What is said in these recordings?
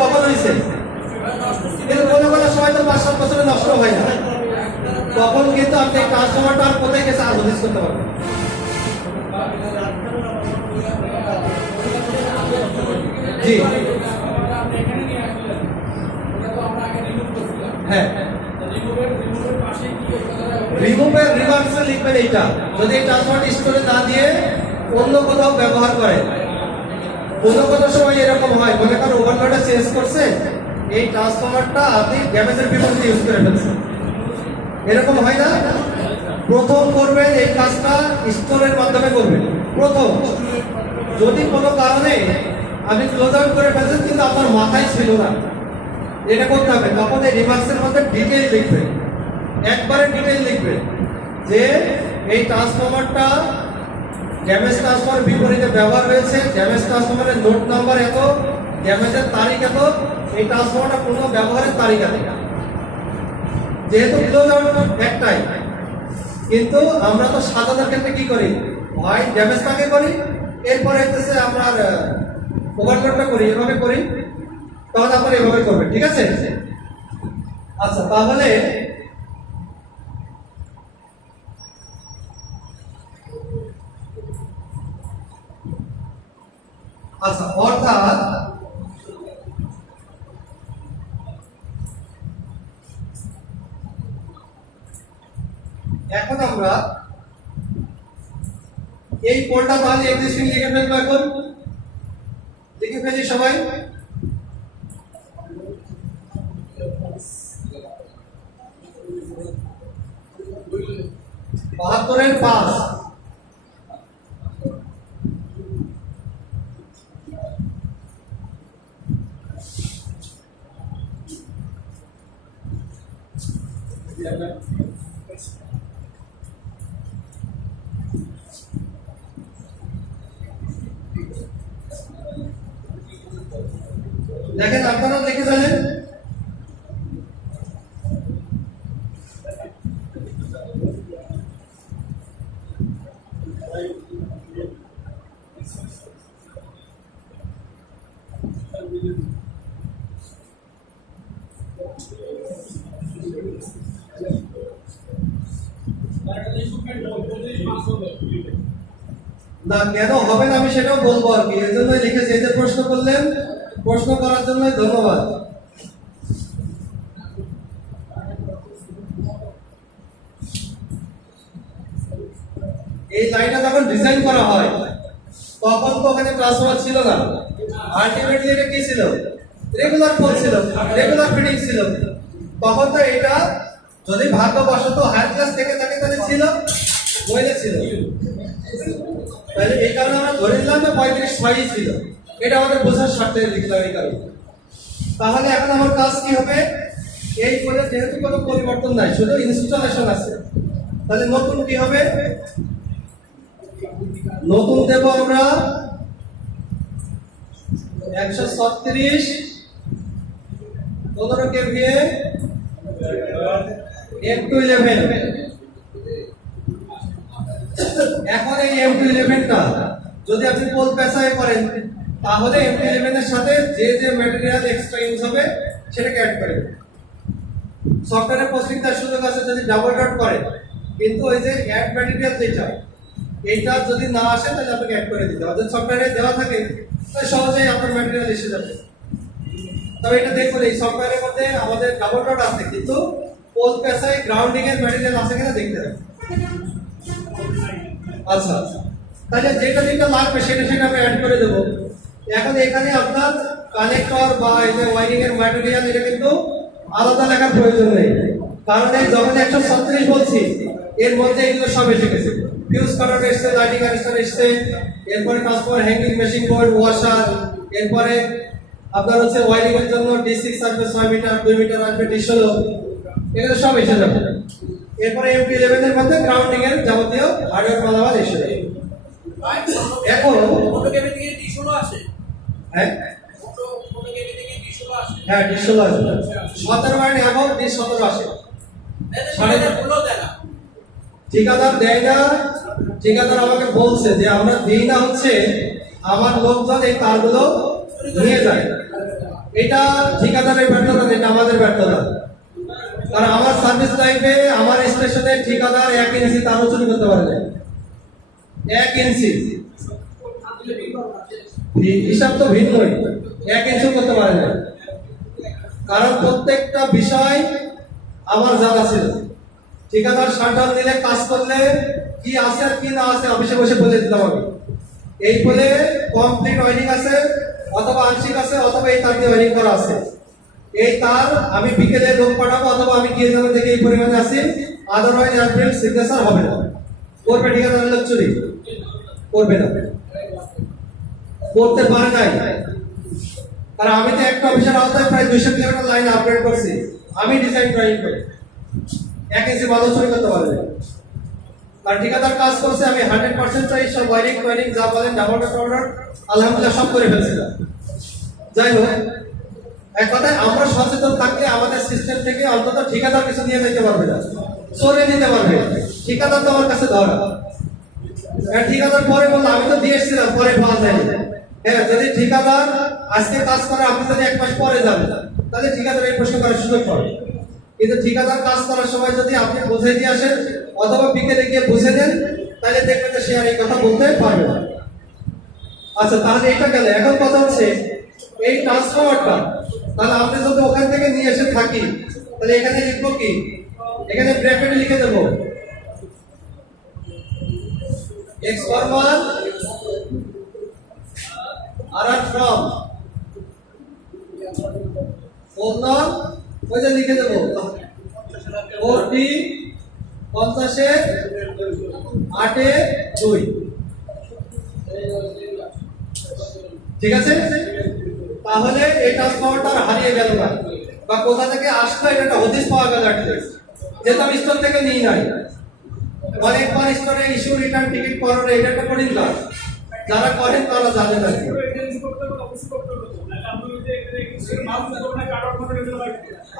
কখন হয়েছে? কিন্তু কোনো কোনো সময় তো 5-7 বছরে নষ্ট হয় না, তখন কিন্তু আপনি ট্রান্সফরমারটা আর কোথায় গেছে আজ হদিস করতে পারবেন। জি হ্যাঁ, রিমুভের রিভার্সে লিখবেন এইটা, যদি এই ট্রান্সফরমারটা স্টোরে না দিয়ে অন্য কোথাও ব্যবহার করে। কোনো কোনো সময় এরকম হয়, মনে করেন ওভারলোডে চেঞ্জ করছে, এই ট্রান্সফরমারটা আপনি ড্যামেজের বিপরীতে ইউজ করে ফেলছেন, এরকম হয় না? প্রথম করবেন এই কাজটা স্টোরের মাধ্যমে করবেন। প্রথম যদি কোনো কারণে আপনি ক্লোজ আউট করে ফেলছেন কিন্তু আপনার মাথায় ছিল না, এটা করতে হবে, তখন এই রিমার্কসের মধ্যে ডিটেইল লিখবেন, একবারে ডিটেইল লিখবেন যে এই ট্রান্সফরমারটা ড্যামেজ ট্রান্সফরমার বিপরীতে ব্যবহার হয়েছে, ড্যামেজ ট্রান্সফরমারের নোট নাম্বার এত, ড্যামেজের তারিখ এত, এই ট্রান্সফরমারটা কোনো ব্যবহারের তারিখ এত। যেহেতু ক্লোজ আউট একটাই, কিন্তু আমরা তো সাধারণ ক্ষেত্রে কি করি, হয় ড্যামেজটাকে করি, এরপরে হচ্ছে আমরা ওভারলোডটা করি, এভাবে করি, তখন আপনারা এভাবে করবেন, ঠিক আছে? আচ্ছা, তাহলে আচ্ছা, অর্থাৎ এখন আমরা এই কোডটা তাহলে এক্সিস্টিং লিখে ফেলবো। এখন লিখে ফেলি সবাই। 72-এর 5 দেখেন, আপনারা দেখে জানেন না, কেন হবে না আমি সেটাও বলবো আর কি, এর জন্যই লিখেছি। এই যে প্রশ্ন করলেন, প্রশ্ন করার জন্য ধন্যবাদ। এই লাইনটা যখন ডিজাইন করা হয় তখন তো ওখানে ট্রান্সফরমার ছিল না, আলটিমেটলি এটা কি ছিল, রেগুলার পোল ছিল, রেগুলার ফিটিং ছিল। তখন তো এটা যদি ভাগ্যবশত হায়ার ক্লাস থেকে থাকে তাহলে ছিল, বইলে ছিল, তাহলে এই কারণে আমরা ধরে নিলাম যে 35-6 ছিল। এটা আমাদের বোঝার স্বার্থে লিখলাম এই কারণে। তাহলে এখন আমার কাজ কি হবে, এই কোডে যেহেতু কোনো পরিবর্তন নাই, শুধু ইনস্টলেশন আছে, তাহলে নতুন কি হবে, নতুন দেব আমরা 136 15 কেভিএ M211। এখন এই M211টা যদি আপনি পোল পেঁচায় করেন তাহলে M211 এর সাথে যে যে ম্যাটেরিয়াল এক্সট্রা ইউজ হবে সেটাকে অ্যাড করে দেবেন। সফটওয়্যারে পোস্টিং তার সুযোগ আছে যদি ডাবল ডট করে, কিন্তু ওই যে অ্যাড ম্যাটেরিয়াল যেটা, এইটা যদি না আসে তাহলে আপনাকে অ্যাড করে দিতে হবে। যদি সফটওয়্যারে দেওয়া থাকে তাহলে সহজেই আপনার ম্যাটেরিয়াল এসে যাবে। তবে এটা দেখুন এই সফটওয়্যারের মধ্যে আমাদের ডাবল ডট আছে, কিন্তু পোল পেঁচায় গ্রাউন্ডিং এর ম্যাটেরিয়াল আছে কিনা দেখতে হবে। আচ্ছা, তাহলে যেটা যেটা লাগবে সেটা সেটা আমি অ্যাড করে দেবো। এখন এখানে আপনার কানেক্টর বা এই যে ওয়্যারিং এর ম্যাটেরিয়াল এটা কিন্তু আলাদা লেখার প্রয়োজন নেই, কারণ এই যখন 136 বলছি এর মধ্যে এগুলো সব এসে গেছে। ফিউজ কাটার এসছে, লাইটিং কানেকশন এসছে, এরপরে transformer hanging machine board, washer, এরপরে আপনার হচ্ছে ওয়্যারিং এর জন্য D6 আসবে 6 মিটার, 2 মিটার আসবে D16, এগুলো সব এসে যাবে। এরপরে M211 এর মধ্যে গ্রাউন্ডিং এর যাবতীয় হার্ডওয়্যার মালামাল এসে যাবে। এখন ফটো কেবি থেকে D16 আসে, হ্যাঁ ফটো কেবি থেকে D16 আসে, হ্যাঁ D16 আসবে, 17 মানে এখন D17 আসে। বলো দেয় না, ঠিকাদার দেয় না, ঠিকাদার আমাকে বলছে যে আমরা দিই না, হচ্ছে আমার লোকজন এই তারগুলো নিয়ে যায়, এটা ঠিকাদারের ব্যর্থতা না, এটা আমাদের ব্যর্থতা। কারণ আমার সার্ভিস লাইফে আমার স্টেশনে ঠিকাদার 1 ইঞ্চি তারও চুরি করতে পারে না। 1 ইঞ্চি হিসাব তো ভিন্নই, 1 ইঞ্চি করতে পারে না। কারণ প্রত্যেকটা বিষয় আমার জানা ছিল। ঠিকাদার শাটার দিলে কাজ করলে কি আছে আর কি না আছে অফিসে বসে বলে দিতাম আমি। এই বলে কমপ্লিট ওয়ারিং আছে অথবা আংশিক আছে অথবা এই তার দিয়ে ওয়ারিং করা আছে। এই তার আমি বিকেলে লোক পাঠাবো অথবা আমি গিয়ে যাবো দেখে এই পরিমাণে আছি, আদারওয়াইজ অ্যাপ্রিল সিগনেচার হবে না। করবে ঠিকাদার লোক চুরি করবে না, করতে পারে নাই। আর আমি তো একটা অফিসের আওতায় প্রায় 200 কিলোমিটার লাইন আপগ্রেড করছি, আমি ডিজাইন ড্রয়িং করে 1 ইঞ্চি বালু চুরি করতে পারে না। আর ঠিকাদার কাজ করছে, আমি 100% চাই সব ওয়ারিং ওয়ারিং যা বলেন ডাবল অর্ডার আলহামদুলিল্লাহ সব করে ফেলছিলাম। যাই হোক, এক কথায় আমরা সচেতন থাকলে আমাদের সিস্টেম থেকে অন্তত ঠিকাদার কিছু নিয়ে যেতে পারবে না, চলে নিতে পারবে। ঠিকাদার তো আমার কাছে ধরা, ঠিকাদার পরে বললো আমি তো দিয়ে এসেছিলাম, পরে পাওয়া যায়নি। হ্যাঁ, যদি ঠিকাদার আজকে কাজ করে আপনি যদি 1 মাস পরে যাবেন তাহলে ঠিকাদার এই প্রশ্ন করার সুযোগ পাবে। কিন্তু ঠিকাদার কাজ করার সময় যদি আপনি বুঝে দিয়ে আসেন অথবা বিকেলে গিয়ে বুঝে দেন তাহলে দেখবেন যে সে আর এই কথা বলতে পারবে না। আচ্ছা, তাহলে এটা গেল। এখন কথা হচ্ছে এই ট্রান্সফরমারটা, তাহলে আপনি যদি ওখান থেকে নিয়ে এসে থাকি তাহলে এখানে লিখবো কি, এখানে ব্র্যাকেটে লিখে দেবো এক্স ফরওয়ার্ড আর ফ্রম অন্য ওই যে লিখে দেবো 40 50 8 2। ঠিক আছে, তাহলে এই ট্রান্সফরমারটা হারিয়ে গেল না, বা কোথা থেকে আসলো এটা একটা হদিস পাওয়া গেল অ্যাটলিস্ট, যেহেতু আমি স্টোর থেকে নিই নাই। অনেকবার স্টোরে ইস্যু রিটার্ন টিকিট করানো এটা একটা কঠিন কাজ, যারা করেন তারা জানেন আর কি।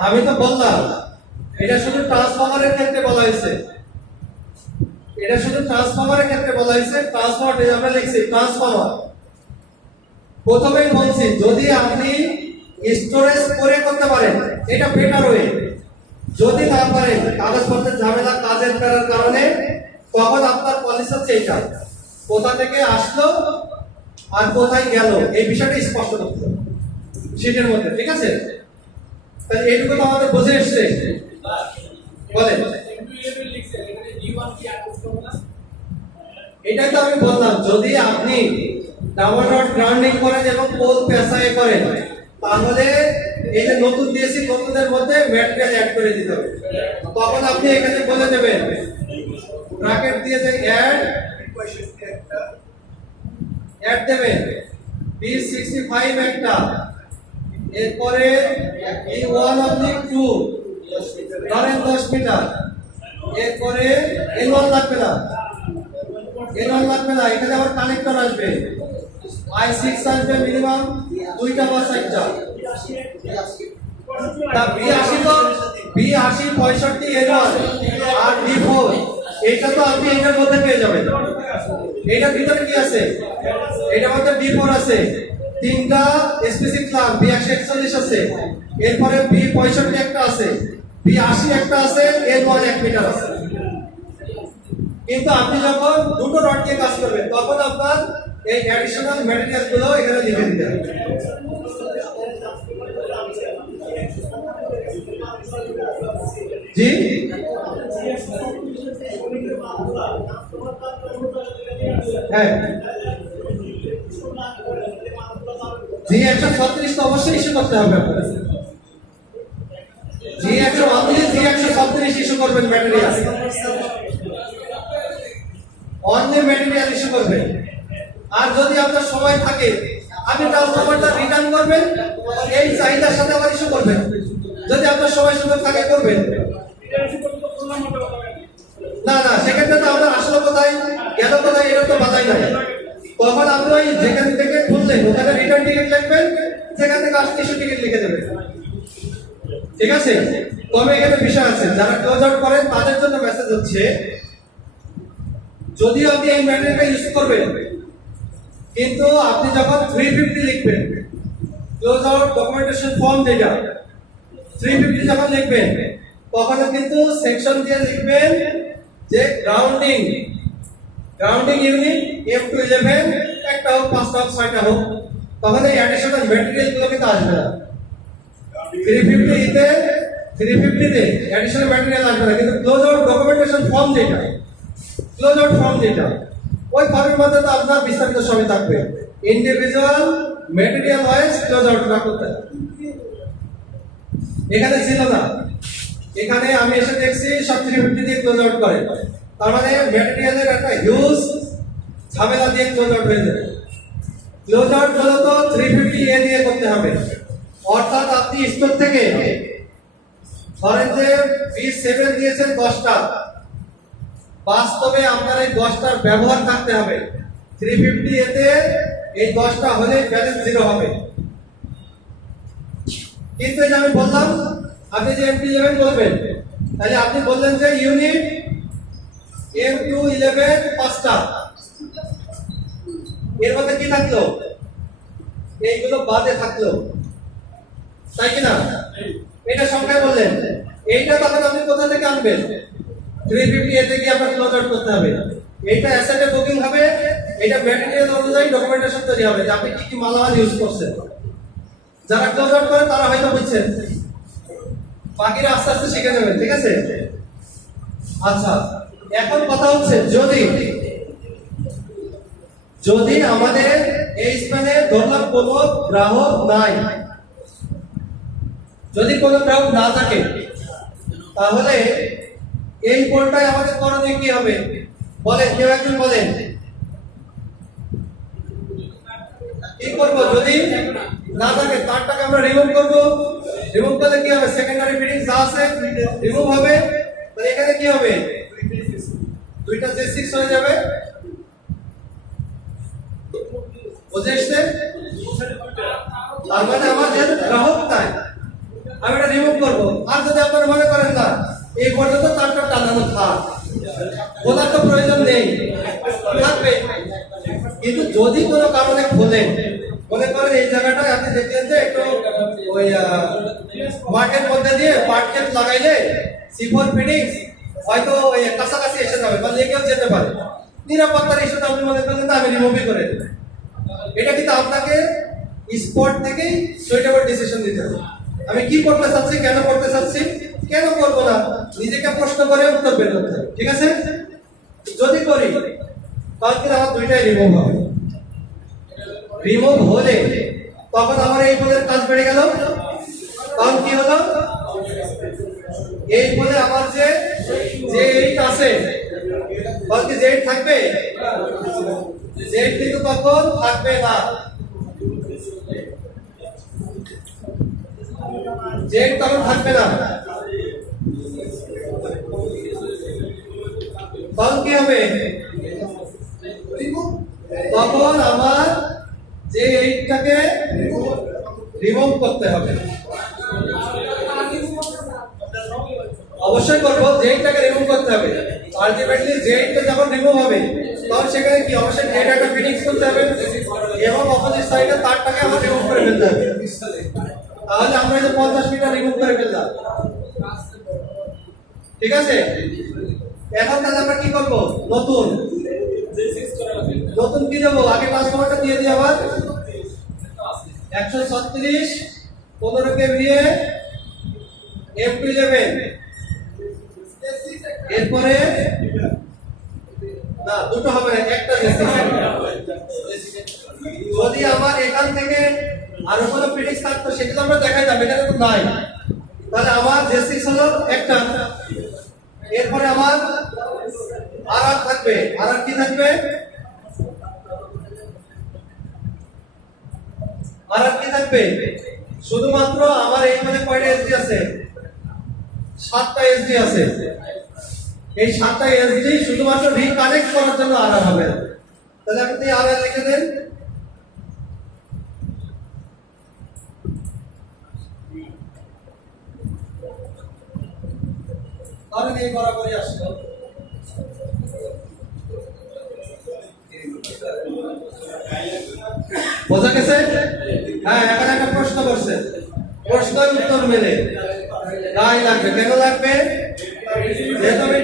আমি তো বললাম এটা শুধু ট্রান্সফরমারের ক্ষেত্রে বলা হয়েছে, এটা শুধু ট্রান্সফরমারের ক্ষেত্রে বলা হয়েছে। ট্রান্সফরমার আমরা লিখছি ট্রান্সফরমার, প্রথমেই বলছি যদি আপনি স্টোরেজ করে করতে পারেন এটা বেটার ওয়ে। যদি না পারেন কাগজপত্রের ঝামেলা কাজের করার কারণে, তখন আপনার পলিসি হচ্ছে এটা কোথা থেকে আসলো আর কোথায় গেল এই বিষয়টা স্পষ্ট করতে হবে শীটের মধ্যে। ঠিক আছে, তাহলে এইটুকু তো আমাদের বুঝে এসছে। বলেন, এটাই তো আমি বললাম, যদি আপনি ডাবল রড গ্রাউন্ডিং করেন এবং পোল পেঁচাই করেন তাহলে এই যে নতুন দিয়েছি নতুনের মধ্যে ম্যাটেরিয়াল অ্যাড করে দিতে হবে। তখন আপনি এখানে বলে দেবেন ব্র্যাকেট দিয়ে যে অ্যাড দেবেন B65 একটা, এরপরে E1 অবলিক 2 ধরেন 10 মিটার, এরপরে L1 লাগবে না, L1 লাগবে না, এখানে আবার কানেক্টর আসবে, I6 আসবে মিনিমাম 2টা বা 4টা। তা B80 তো B80 65 L1 আর B4 এটা তো আপনি এটার মধ্যে পেয়ে যাবেন। এটার ভিতরে কি আছে, এটার মধ্যে B4 আছে, 3টা স্পেসিফিক ক্লাম B141 আছে, এরপরে B65 একটা আছে, B80 একটা আছে, L1 1 মিটার আছে। কিন্তু আপনি যখন দুটো রড দিয়ে কাজ করবেন তখন আপনার এই অ্যাডিশনাল ম্যাটেরিয়াল গুলো এখানে লিখে দিতে হবে। জি, হ্যাঁ, জি 136 তো অবশ্যই ইস্যু করতে হবে আপনার। জি 136 ইস্যু করবেন ম্যাটেরিয়াল, অনলি ম্যাটেরিয়াল ইস্যু করবেন। আর যদি আপনার সময় থাকে আপনি ট্রান্সফরমারটা রিটার্ন করবেন, এই চাহিদার সাথে আবার ইস্যু করবেন। যদি আপনার সময় সুযোগ থাকে করবেন, না না সেক্ষেত্রে তো আপনার আসলে কোথায় গেল কোথায় এটা তো বাধাই নাই। তখন আপনি ওই যেখান থেকে খুললেন ওখানে রিটার্ন টিকিট লিখবেন, যেখান থেকে আসলে ইস্যু টিকিট লিখে দেবেন। ঠিক আছে, তবে এখানে বিষয় আছে, যারা ক্লোজ আউট করেন তাদের জন্য মেসেজ হচ্ছে যদিও আপনি এই ম্যাটেরিয়ালটা ইউজ করবেন কিন্তু আপনি যখন 350 লিখবেন ক্লোজ আউট ডকুমেন্টেশন ফর্ম যেটা 350 যখন লিখবেন তখন কিন্তু সেকশন দিয়ে লিখবেন যে গ্রাউন্ডিং ইউনিট M211 একটা হোক, 5টা হোক, 6টা হোক, তখন এই অ্যাডিশনাল ম্যাটেরিয়াল গুলো কিন্তু আসবে না। 350 তে অ্যাডিশনাল ম্যাটেরিয়াল আসবে না, কিন্তু ক্লোজ আউট ডকুমেন্টেশন ফর্ম যেটা ওই ফর্মের মধ্যে তো আপনার বিস্তারিত সবই থাকবে। Individual material wise close out না করতে হবে। এখানে ছিল না, এখানে আমি এসে দেখছি সব 350 দিয়ে ক্লোজ আউট করে, তার মানে ম্যাটেরিয়ালের একটা হিউজ ঝামেলা দিয়ে ক্লোজ আউট হয়ে যাবে। ক্লোজ আউট মূলত 350 এ দিয়ে করতে হবে, অর্থাৎ আপনি স্টোর থেকে ধরেন যে B7 দিয়েছেন 10টা, বাস্তবে আপনার এই 10টার ব্যবহার থাকতে হবে। 350 এতে এই 10টা হলে ব্যালেন্স 0 হবে। কিন্তু এই যে আমি বললাম আপনি যে M211 বলবেন, তাহলে আপনি বললেন যে ইউনিট M211 5টা, এর মধ্যে কি থাকলো? এইগুলো বাদে থাকলো, তাই কি না? এটা সংখ্যায় বললেন, এইটা তখন আপনি কোথা থেকে আনবেন? 350 এ থেকে আপনার ক্লোজ আউট করতে হবে। এইটা অ্যাসেটে বুকিং হবে, এটা ম্যাটেরিয়াল অনুযায়ী ডকুমেন্টেশন তৈরি হবে যে আপনি কি কি মালামাল ইউজ করছেন। যারা ক্লোজ আউট করে তারা হয়তো বুঝছেন, বাকিরা আস্তে আস্তে শিখে যাবেন, ঠিক আছে? আচ্ছা, এখন কথা হচ্ছে যদি আমাদের এই স্থানে ধরলাম কোনো গ্রাহক নাই, যদি কোনো গ্রাহক না থাকে, তাহলে এই পোলটাই আমাদের করণীয় কি হবে? বলেন, কেউ একজন বলেন কি করব? যদি না থাকে তারটাকে আমরা রিমুভ করব। রিমুভ করলে কি হবে? সেকেন্ডারি ফিটিং যা আছে রিমুভ হবে। তাহলে এখানে কি হবে? দুইটা J6 হয়ে যাবে। বুঝে আসছে? তার মানে আমার যেহেতু গ্রাহক নাই, আমি এটা রিমুভ করব। আর যদি আপনারা মনে করেন না এই পর্যন্ত তারটা টানানো থাক, বলার তো প্রয়োজন নেই, থাকবে। কিন্তু যদি কোনো কারণে খোলেন, মনে করেন এই জায়গাটায় আপনি দেখলেন যে একটু ওই মার্কেট মধ্যে দিয়ে পার্কেট লাগাইলে C4 ফিটিংস হয়তো ওই কাছাকাছি এসে যাবে বা লেগেও যেতে পারে, নিরাপত্তার ইস্যুটা আপনি মনে করলেন আমি রিমুভই করে দেব। এটা কিন্তু আপনাকে স্পট থেকেই সুইটেবল ডিসিশন দিতে হবে। আমি কি করতে চাচ্ছি, কেন করতে চাচ্ছি, কেন করবো না, নিজেকে প্রশ্ন করে উত্তর বের করতে হবে, ঠিক আছে? যদি করি তাহলে কিন্তু আমার দুইটাই রিমুভ হবে। রিমুভ হলে তখন আমার এই পোলের কাজ বেড়ে গেল। তখন কি হলো? এই পোলে আমার যে এইট আছে, তখন কি জেড থাকবে? জেড কিন্তু তখন থাকবে না, জেড তখন থাকবে না। তখন কি হবে? তখন আমার যে এইটাকে রিমুভ করতে হবে। অবশ্যই করবো, জেডটাকে রিমুভ করতে হবে। আলটিমেটলি জেডটা যখন রিমুভ হবে তখন সেখানে কি অবশ্যই জেড একটা ফিটিংস করতে হবে এবং অপোজিট সাইডে তারটাকে আবার রিমুভ করে ফেলতে হবে। তাহলে আমরা এই যে 50 মিটার রিমুভ করে ফেললাম, ঠিক আছে? এখন তাহলে আমরা কি করবো? নতুন কি দেবো? আগে ট্রান্সফরমারটা দিয়ে দিই আবার 136 15 kVA M211, এরপরে না দুটো হবে না, একটা যদি আমার এখান থেকে আরো কোনো ফিটিংস থাকতো সেগুলো আমরা দেখাই যাবে, এখানে তো নাই। তাহলে আমার J6 হলো একটা, এরপরে আমার আর থাকবে, আর কি থাকবে? আর কি থাকবে? শুধুমাত্র আমার এইখানে কয়টা এসডি আছে? 7টা এসডি আছে। এই 7টা এসডি শুধুমাত্র রিকানেক্ট করার জন্য আর হবে। তাহলে আপনি আর লিখে দেন। ধরেন এই বরাবরই আসলো, বোঝা গেছে? হ্যাঁ, এখন একটা প্রশ্ন করছে, প্রশ্নের উত্তর মেলে গায়ে লাগবে। কেন লাগবে? যেহেতু আমি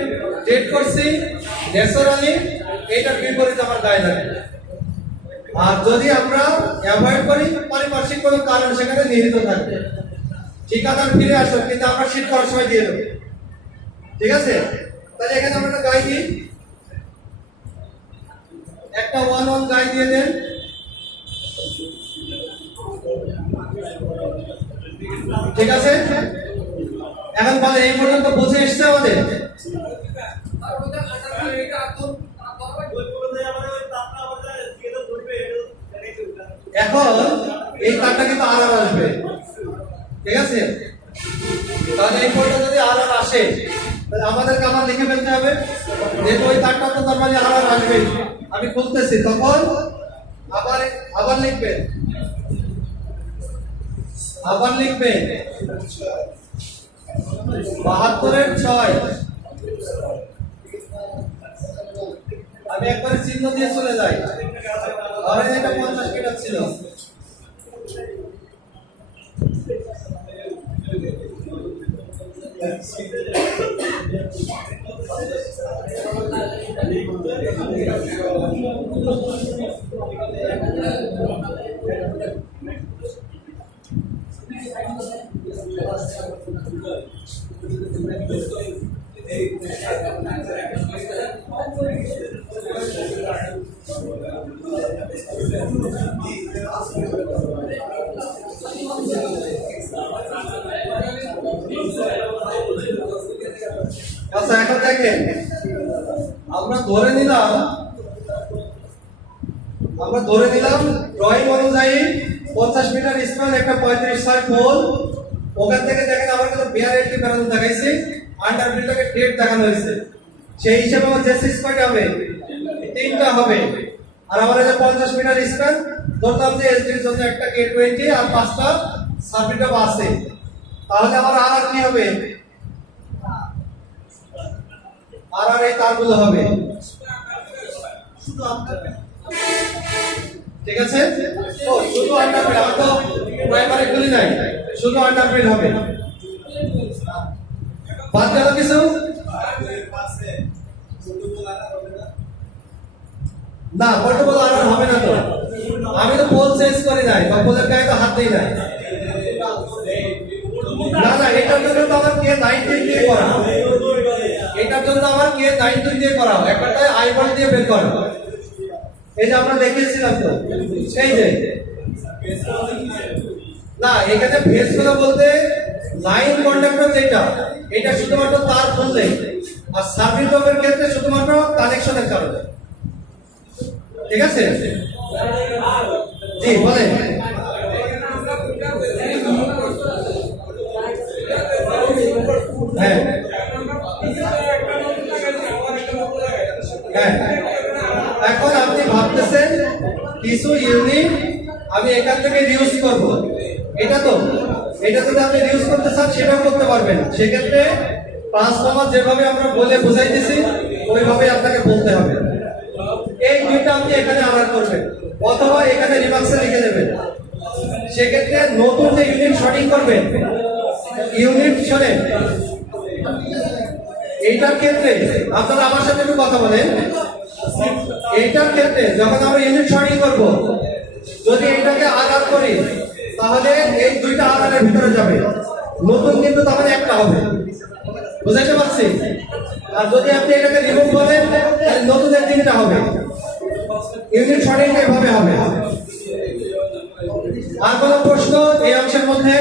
ডেট করছি ন্যাচারালি, এটার বিপরীত আমার গায়ে লাগবে। আর যদি আমরা অ্যাভয়েড করি, পারিপার্শ্বিক কোনো কারণ সেখানে নিহিত থাকবে। ঠিকাদার ফিরে আসো, কিন্তু আমরা শীত করার সময় দিয়ে দেবো। ঠিক আছে? তাহলে এখানে আমরা একটা গায়ে দিই, একটা 1-1 গায়ে দিয়ে দেন। ঠিক আছে? এখন বলে এই পর্যন্ত বুঝে এসছে আমাদের। এখন এই তারটা কিন্তু আর আসবে। ঠিক আছে? তাহলে এই পর্যন্ত যদি আর আসে, তাহলে আমাদেরকে আবার লিখে ফেলতে হবে, যেহেতু ওই তারটা তো নরমালি আর আসবে। আমি খুলতেছি, তখন আবার লিখবেন, আবার লিখবেন 72-এর 6। আমি একবারে চিহ্ন দিয়ে চলে যাই। ধরেন এটা 50 মিটার ছিল, আচ্ছা এখন দেখেন, আমরা ধরে নিলাম ড্রয়িং অনুযায়ী 50 মিটার স্প্যান, একটা 35-6 পোল। ওখান থেকে দেখেন আমার কিন্তু বিয়ার এন্ট্রি প্যানেল দেখাইছি, আন্ডারবিলটাকে ডেট দেখানো হয়েছে। সেই হিসাবে আমার জেসিস কয়টা হবে? 3টা হবে। আর আমার এই যে 50 মিটার স্প্যান, ধরতাম যে এসডির জন্য একটা গেট 20 আর 5টা সাবমিট আছে। তাহলে আমার আর কি হবে? আর এই তারগুলো হবে শুধু আন্ডারবিল। ঠিক আছে? ও শুধু আন্ডারবিল, আমার তো প্রাইমারি খুলি নাই, শুধু আন্ডারবিল হবে। বাদ গেল কিছু? না, পোর্টেবল আর হবে না তো। আমি তো পোল চেঞ্জ করি নাই, বা পোলের গায়ে তো হাত দেই নাই। না না, এটার জন্য তো আমার কে 19 দিয়ে করা, এটার জন্য আমার কে 19 দিয়ে করা, একটাই আইবল দিয়ে বের করা। এই যে আমরা দেখিয়েছিলাম তো, এই যে না, এখানে ফেস গুলো বলতে লাইন কন্ডাক্টর যেটা, এটা শুধুমাত্র তার খুললে, আর সার্ভিসের ক্ষেত্রে শুধুমাত্র কানেকশনের কারণে। ঠিক আছে? জি বলেন। হ্যাঁ হ্যাঁ, এখন আপনি ভাবতেছেন কিছু ইউনিট আমি এখান থেকে রিউজ করব, এটা যদি আপনি রিউজ করতে চান সেটাও করতে পারবেন। সেক্ষেত্রে ট্রান্সফরমার যেভাবে আমরা বলে বুঝাইতেছি ওইভাবে আপনাকে বলতে হবে। এই দুইটা আপনি এখানে আনার করবেন, অথবা এখানে রিমার্কসে লিখে দেবেন। সেক্ষেত্রে নতুন যে ইউনিট শর্টিং করবেন, ইউনিট শোনেন, এইটার ক্ষেত্রে আপনারা আমার সাথে একটু কথা বলেন। এইটার ক্ষেত্রে যখন আমরা ইউনিট শর্টিং করব, যদি এটাকে আলাদা করি তাহলে এই দুইটা আলাদার ভিতরে যাবে, নতুন কিন্তু তখন একটা হবে। বুঝাইতে পারছি? আর যদি আপনি এটাকে রিমুভ করেন তাহলে নতুন এক তিনটা হবে। ইউনিট শর্টিং এভাবে হবে। আর কোনো প্রশ্ন এই অংশের মধ্যে?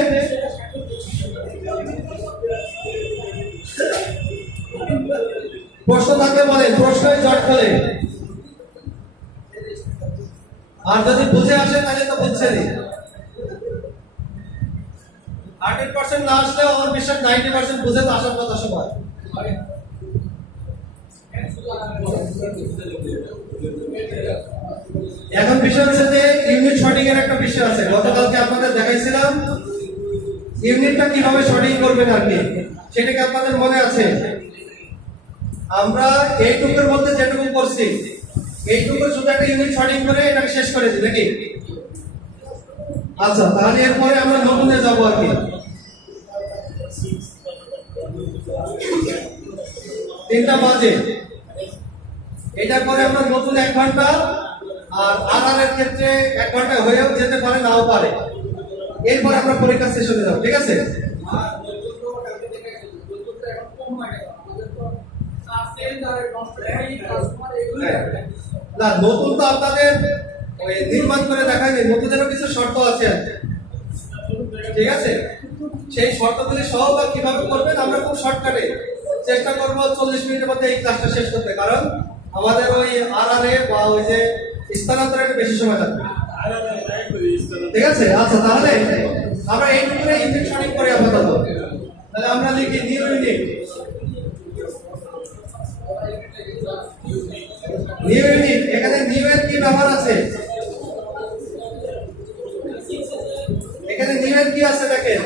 প্রশ্ন থাকলে বলেন, প্রশ্নই জট খোলে। আর যদি বুঝে আসে তাহলে তো বুঝছেনই। 100% না আসলেও আমার বিশ্বাস 90% বুঝে তো আসার কথা সবার। এখন বিষয় হচ্ছে যে ইউনিট শর্টিং এর একটা বিষয় আছে, গতকালকে আপনাদের দেখাইছিলাম ইউনিটটা কিভাবে শর্টিং করবেন আর কি, সেটা কি আপনাদের মনে আছে? আমরা এইটুকুর মধ্যে যেটুকু করছি, এইটুকু শুধু একটা ইউনিট শর্টিং করে এটাকে শেষ করে দিই নাকি? আচ্ছা, তাহলে এরপরে আমরা নতুনে যাব আর কি। 3টা বাজে, এটার পরে আমরা নতুন 1 ঘন্টা, আর আর এর ক্ষেত্রে 1 ঘন্টা হয়েও যেতে পারে, নাও পারে। এরপর আমরা পরীক্ষা সেশনে যাব, ঠিক আছে? না, নতুন তো আপনাদের ওই নির্মাণ করে দেখায়নি, নতুনেরও কিছু শর্ত আছে আর কি। ঠিক আছে, সেই শর্তগুলি সহ বা কিভাবে করবেন আমরা খুব শর্টকাটে চেষ্টা করব 40 মিনিটের মধ্যে এই ক্লাসটা শেষ করতে, কারণ আমাদের ওই আর বা ওই যে স্থানান্তরে একটু বেশি সময় লাগবে। ঠিক আছে, আচ্ছা, তাহলে আমরা এইটুকুনে ইউনিট সঠিক করে আপাতত। তাহলে আমরা লিখি নিউ ইউনিট। নিউ ইউনিট, এখানে নিউ এর কি ব্যবহার আছে? এখানে নিউ এর কি আছে দেখেন,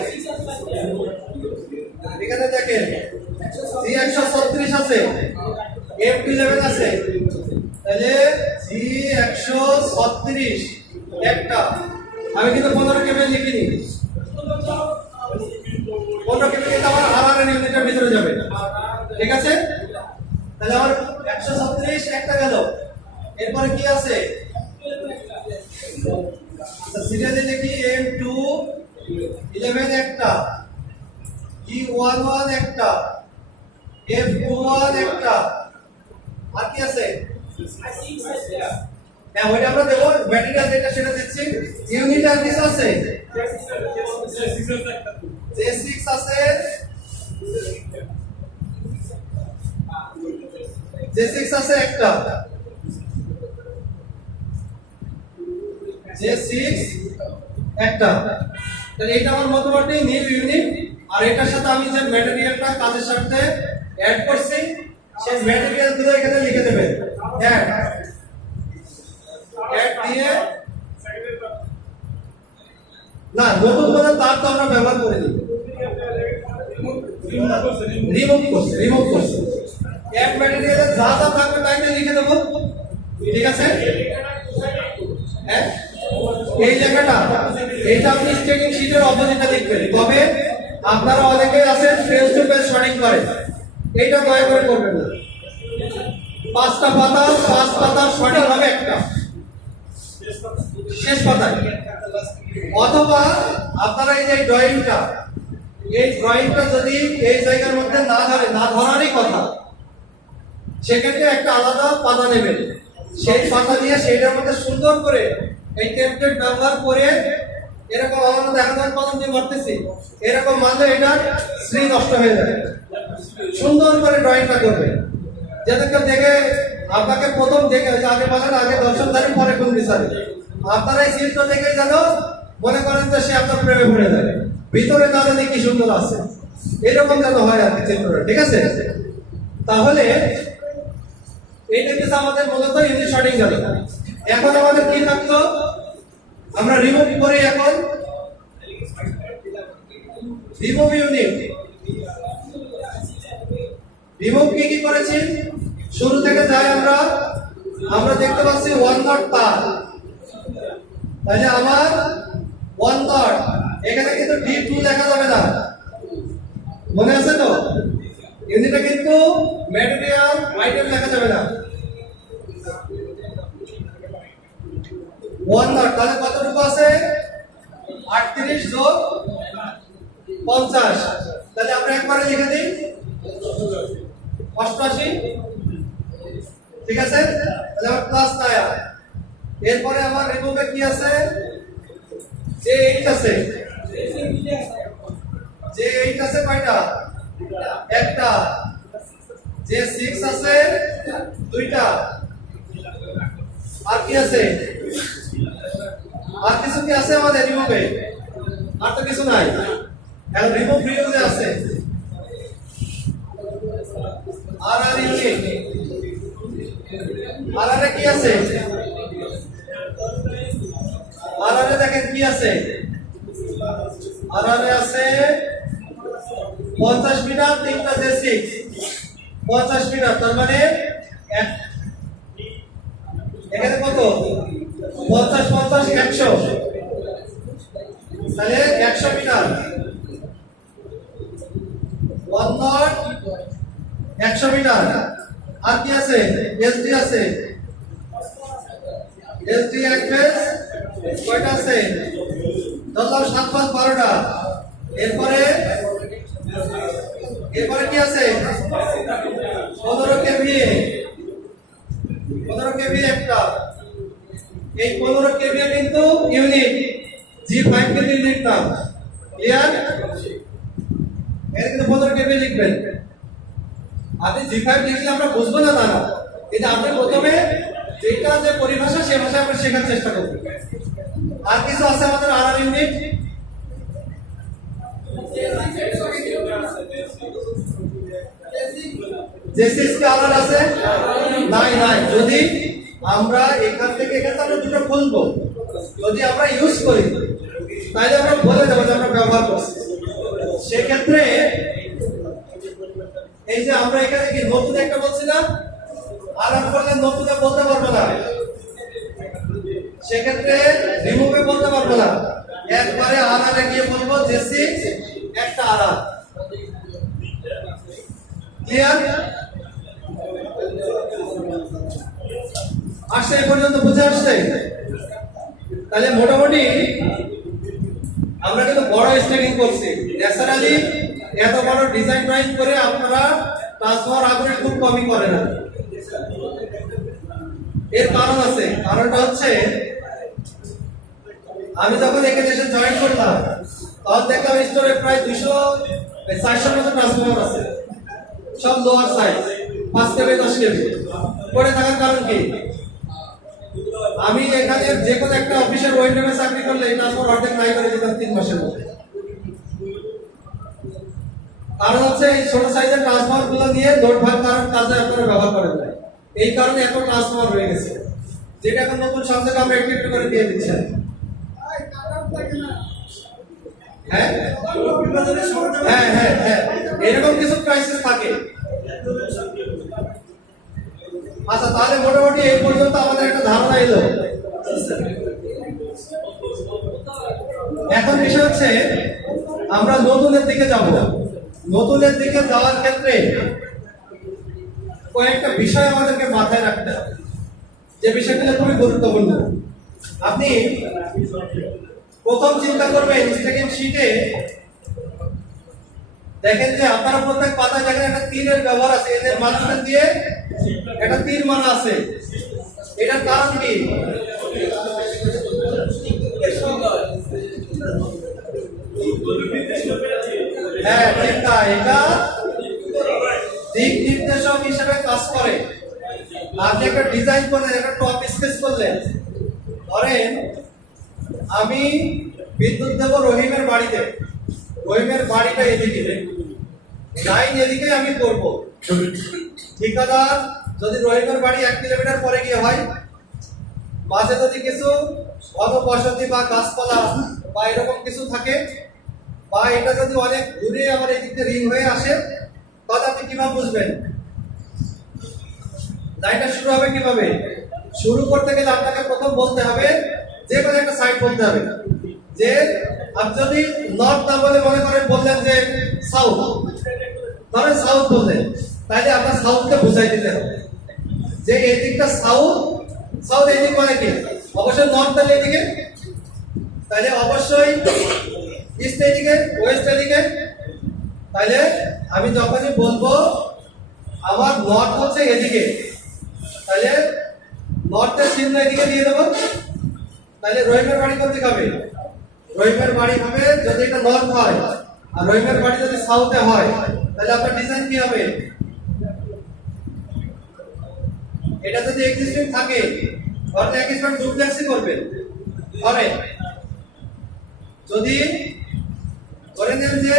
এখানে দেখেন G136 আছে, F11 আছে, তাহলে G136 একটা। আমি কিন্তু 15 কেবি লিখিনি, 15 কেবি কিন্তু আমার আর ইউনিটের ভিতরে যাবে। ঠিক আছে, তাহলে আমার 136 একটা গেল। এরপরে কি আছে? সিরিয়ালে দেখি M211 একটা, E11 একটা, F21 একটা, আর কি আছে? হ্যাঁ, ওইটা আমরা দেবো, ম্যাটেরিয়াল যেটা সেটা দিচ্ছি। ইউনিট আর কিছু আছে? J6 আছে, J6 আছে একটা, J6 একটা। তাহলে এটা আমার মোটামুটি নিউ ইউনিট, আর এটার সাথে আমি যে ম্যাটেরিয়ালটা কাজের সাথে অ্যাড করছি সেই ম্যাটেরিয়াল গুলো এখানে লিখে দেবেন। অ্যাড দিয়ে না, নতুন করে তার তো আমরা ব্যবহার করে দিই, রিমুভ করছি। অ্যাড ম্যাটেরিয়ালে যা যা থাকবে তাই লিখে দেবো। ঠিক আছে, হ্যাঁ, এই জায়গাটা এটা আপনি স্টেটিং শীটের অপোজিটে লিখবেন। তবে আপনারা অনেকে আছেন পেজ টু পেজ সঠিক করেন, এইটা দয়া করে করবেন না। 5টা পাতা, 5 পাতা সঠিক হবে একটা শেষ পাতায়। অথবা আপনারা এই যে ড্রয়িংটা, এই ড্রয়িংটা যদি এই জায়গার মধ্যে না ধরে, না ধরারই কথা, সেক্ষেত্রে একটা আলাদা পাতা নেবেন, সেই পাতা দিয়ে সেইটার মধ্যে সুন্দর করে এই টেমপ্লেট ব্যবহার করে এরকম আমরা দেখানোর পদ্ধতি দিয়ে করতেছি, এরকম মানলে এটা শ্রী নষ্ট হয়ে যাবে। সুন্দর করে ড্রয়িংটা করবে, যাতে কেউ দেখে আপনাকে প্রথম দেখে আগে বলেন আগে দর্শনধারী পরে কোন বিচারে, আপনারা এই চিত্র দেখে যেন মনে করেন যে সে আপনার প্রেমে পড়ে যাবে, ভিতরে না জানি কি সুন্দর আছে, এরকম যেন হয় আর কি চিত্রটা। ঠিক আছে, তাহলে এইটা কিন্তু আমাদের মূলত ইউনিট শর্টিং গেল। এখন আমাদের কি থাকতো, আমরা রিমুভ করি। এখন রিমুভ ইউনিট, রিমুভ কি করেছি শুরু থেকে যাই আমরা দেখতে পাচ্ছি 1 ডট তার, তাহলে আমার 1 ডট, এখানে কিন্তু D2 লেখা যাবে না, মনে আছে তো? ইউনিটে কিন্তু ম্যাটেরিয়াল আইটেম লেখা যাবে না। 1 ডট, তাহলে কতটুকু আছে? 38 যোগ 50, তাহলে আমরা একবারে লিখে দিই 88। ঠিক আছে, তাহলে আমার প্লাস আয়া। এরপরে আমার রিমুভে কি আছে? J8 আছে, J8 আছে কয়টা? একটা। J6 আছে দুইটা। আর কি আছে? আর কিছু কি আছে আমাদের রিমুভে? আর তো কিছু নাই, এখন রিমুভ রিউজে আছে। আর ইউনিট, আর কি আছে? আর দেখেন কি আছে? আর আছে 50 মিটার, 3টা J6 50 মিটার, তার মানে এখানে কত? 50 50 100, তাহলে 100 মিটার 1 নট 100 মিটার। আর কি আছে? এসডি আছে। এসডি এক ফেজ কয়টা আছে? ধরলাম 7 5 12টা। এরপরে কি আছে? 15 কেভিএ 15 কেভিএ একটা। এই 15 কেভিএ কিন্তু ইউনিট, G5 কিন্তু ইউনিট না। ক্লিয়ার? এর কিন্তু 15 কেভিএ লিখবেন। আপনি G5 লিখলে আমরা বুঝবো না দাঁড়া, কিন্তু আপনি প্রথমে যেটা যে পরিভাষা সে ভাষায় আমরা শেখার চেষ্টা করব। আর কিছু আছে আমাদের আরআর ইউনিট? জেসিস কি আলার আছে? নাই। যদি আমরা এখান থেকে এখানে আমরা দুটো খুলবো, যদি আমরা ইউজ করি তাহলে আমরা বলে দেবো যে আমরা ব্যবহার করছি। সেক্ষেত্রে এই যে আমরা এখানে কি নতুন একটা বলছি না, আলার করলে নতুন বলতে পারবো না, সেক্ষেত্রে রিমুভে বলতে পারবো না, একবারে আলারে গিয়ে বলবো জেসিস একটা আলার। ক্লিয়ার? আসছে এই পর্যন্ত বুঝে আসছে? তাহলে মোটামুটি আমরা কিন্তু বড় স্টেকিং করছি। ন্যাচারালি এত বড় ডিজাইন প্রাইস করে আপনারা ট্রান্সফার আগ্রহ খুব কমই করে না। এর কারণ আছে। কারণটা হচ্ছে আমি যখন এখানে এসে জয়েন করলাম তখন দেখলাম স্টোরে প্রায় 400 মতো ট্রান্সফরমার আছে, সব লোয়ার সাইজ 5 কেবি 10 কেবি পড়ে থাকার কারণ কি? আমি এখানে যে কোনো একটা অফিসের ওয়েন্ডারে চাকরি করলে এই ট্রান্সফার অর্ধেক নাই করে দিতাম 3 মাসের মধ্যে। কারণ হচ্ছে এই ছোট সাইজের ট্রান্সফার গুলো নিয়ে লোড ভাগ কারণ কাজে আপনারা ব্যবহার করেন না, এই কারণে এখন ট্রান্সফার হয়ে গেছে, যেটা এখন নতুন সংযোগ আমরা একটু একটু করে দিয়ে দিচ্ছি। হ্যাঁ এরকম কিছু ক্রাইসিস থাকে। আচ্ছা, তাহলে মোটামুটি এই পর্যন্ত আমাদের একটা ধারণা এলো। এখন বিষয় হচ্ছে আমরা নতুনের দিকে যাব। নতুনের দিকে যাওয়ার ক্ষেত্রে কয়েকটা বিষয় আমাদেরকে মাথায় রাখতে হবে, যে বিষয়গুলো খুবই গুরুত্বপূর্ণ। আপনি প্রথম চিন্তা করবেন সেকেন্ড শীটে দেখেন যে আপনারা প্রত্যেক পাতায় দেখেন একটা তীরের ব্যবহার আছে, এদের মাঝখান দিয়ে একটা তীর মারা আছে। এটার কারণ কি? হ্যাঁ ঠিক না, এটা দিক নির্দেশক হিসেবে কাজ করে। আপনি একটা ডিজাইন করলেন, একটা টপ স্কেচ করলেন, ধরেন আমি বিদ্যুৎ দেব রহিমের বাড়িতে, রহিমের বাড়িটা এদিকে, লাইন এদিকে আমি করব। ঠিকাদার যদি রহিমের বাড়ি 1 কিলোমিটার পরে গিয়ে হয়, মাঝে যদি কিছু ঘনবসতি বা গাছপালা বা এরকম কিছু থাকে, বা এটা যদি অনেক দূরে আমার এদিকে রিং হয়ে আসে, তাহলে আপনি কিভাবে বুঝবেন লাইনটা শুরু হবে কিভাবে? শুরু করতে গেলে আপনাকে প্রথম বলতে হবে, যে কোনো একটা সাইড বলতে হবে, যে আপনি যদি নর্থ না বলে মনে করেন বললেন যে সাউথ, ধরেন সাউথ বললেন, তাহলে আপনার সাউথকে বুঝাই দিতে হবে যে এই দিকটা সাউথ। সাউথ এই দিক মানে কি? অবশ্যই নর্থ, তাহলে এদিকে, তাহলে অবশ্যই ইস্ট এদিকে, ওয়েস্ট এদিকে। তাহলে আমি যখনই বলবো আমার নর্থ হচ্ছে এদিকে, তাহলে নর্থের চিহ্ন এদিকে দিয়ে দেবো। তাহলে রহিমের বাড়ি কোন দিকে হবে? রহিমের বাড়ি হবে যদি এটা নর্থ হয়, আর রহিমের বাড়ি যদি সাউথে হয়, তাহলে আপনার ডিজাইন কি হবে? এটা যদি এক্সিস্টিং থাকে তাহলে এক্সিস্টিং ডুপ্লেক্সই করবেন। ধরে যদি ধরে নেন যে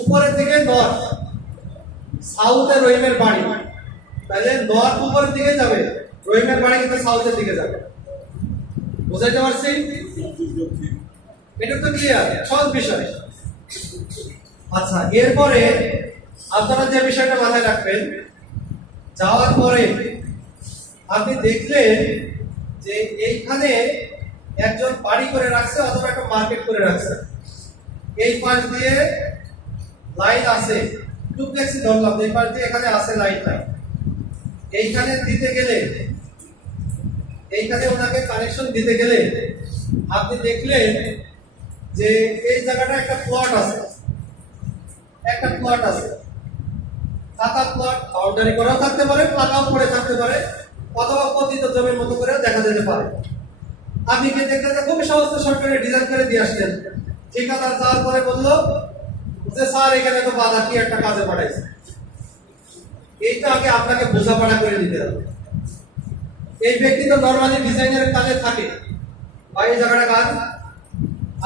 উপরের দিকে নর্থ, সাউথে রহিমের বাড়ি, তাহলে নর্থ উপরের দিকে যাবে, রহিমের বাড়ি কিন্তু সাউথের দিকে যাবে। বুঝাইতে পারছি? এটা তো ক্লিয়ার, সহজ বিষয়। আচ্ছা, এরপরে আপনারা যে বিষয়টা মাথায় রাখবেন, যাওয়ার পরে আপনি দেখলেন যে এইখানে একজন বাড়ি করে রাখছে অথবা একটা মার্কেট করে রাখছে। এই পাশ দিয়ে লাইন আছে, ডুপ্লেক্সই ধরলাম, এই পাশ দিয়ে এখানে আছে লাইনটা। এইখানে দিতে গেলে, এইখানে ওনাকে কানেকশন দিতে গেলে আপনি দেখলেন যে এই জায়গাটা একটা প্লট আছে, একটা প্লট আছে, পাকা প্লট, বাউন্ডারি করাও থাকতে পারে, পাকাও পড়ে থাকতে পারে, অথবা পতিত জমির মতো করে দেখা যেতে পারে। আপনি কি দেখলেন যে খুবই সহজ সরকারি ডিজাইন করে দিয়ে আসলেন, ঠিকাদার যাওয়ার পরে বললো যে স্যার এখানে তো বাধা কি একটা কাজে পাঠাইছে। এইটা আগে আপনাকে বোঝাপড়া করে দিতে হবে। এই ব্যক্তি তো নর্মালি ডিজাইনের কাজে থাকে, ভাই এই জায়গাটা কাজ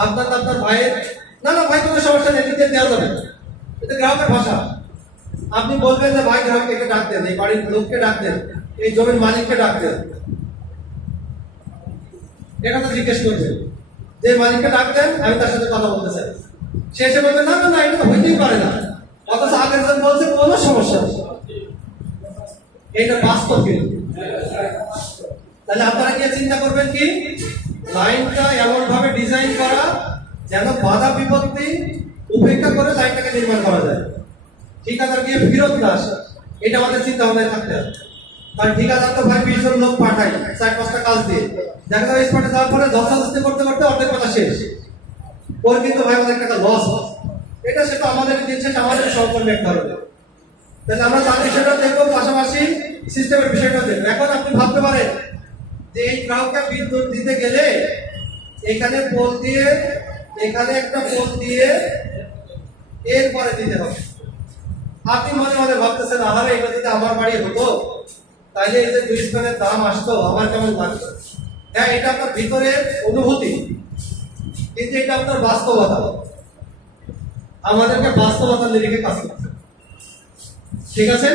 আপনার ভাইয়ের, না না ভাই কোনো সমস্যা নেই, এদিকে দেওয়া যাবে, এটা গ্রাহকের ভাষা। আপনি বলবেন যে ভাই গ্রাহককে ডাক দেন, এই বাড়ির লোককে ডাক দেন, এই জমির মালিককে ডাক দেন, এটা তো জিজ্ঞেস করবেন যে মালিককে ডাক দেন, আমি তার সাথে কথা বলতে চাই। সে এসে বলবে না না না এটা তো হইতেই পারে না, অথচ আগের জন বলছে কোনো সমস্যা নেই। এটা বাস্তব কিন্তু। তাহলে আপনারা কি চিন্তা করবেন কি লাইনটা এমন ভাবে ডিজাইন করা যেন বাধা বিপত্তি উপেক্ষা করে লাইনটাকে নির্মাণ করা যায়, ঠিকাদার গিয়ে ফেরত না আসে, এটা আমাদের চিন্তা ভাবনায় থাকতে হবে। কারণ ঠিকাদার তো ভাই 20 জন লোক পাঠাই 4-5টা কাজ দিয়ে, দেখা যাবে স্পটে যাওয়ার পরে ধস্তাধস্তি করতে করতে অর্ধেক কথা শেষ, ওর কিন্তু ভাই অনেক টাকা লস। এটা সেটা আমাদের দিন শেষ আমাদের সহকর্মী এক ধরনের। তাহলে আমরা তার বিষয়টা দেখবো, পাশাপাশি সিস্টেমের বিষয়টা দেখবো। এখন আপনি ভাবতে পারেন যে এই গ্রাহককে বিদ্যুৎ দিতে গেলে এখানে পোল দিয়ে, এখানে একটা পোল দিয়ে এরপরে দিতে হবে। আপনি মনে মনে ভাবতেছেন আহারে এটা যদি আমার বাড়ি হতো তাহলে এই যে 2 স্প্যানের দাম আসতো আমার কেমন লাগতো। হ্যাঁ, এটা আপনার ভিতরের অনুভূতি, কিন্তু এটা আপনার বাস্তবতা। আমাদেরকে বাস্তবতার নিরিখে কাজ করতে হবে, ঠিক আছে?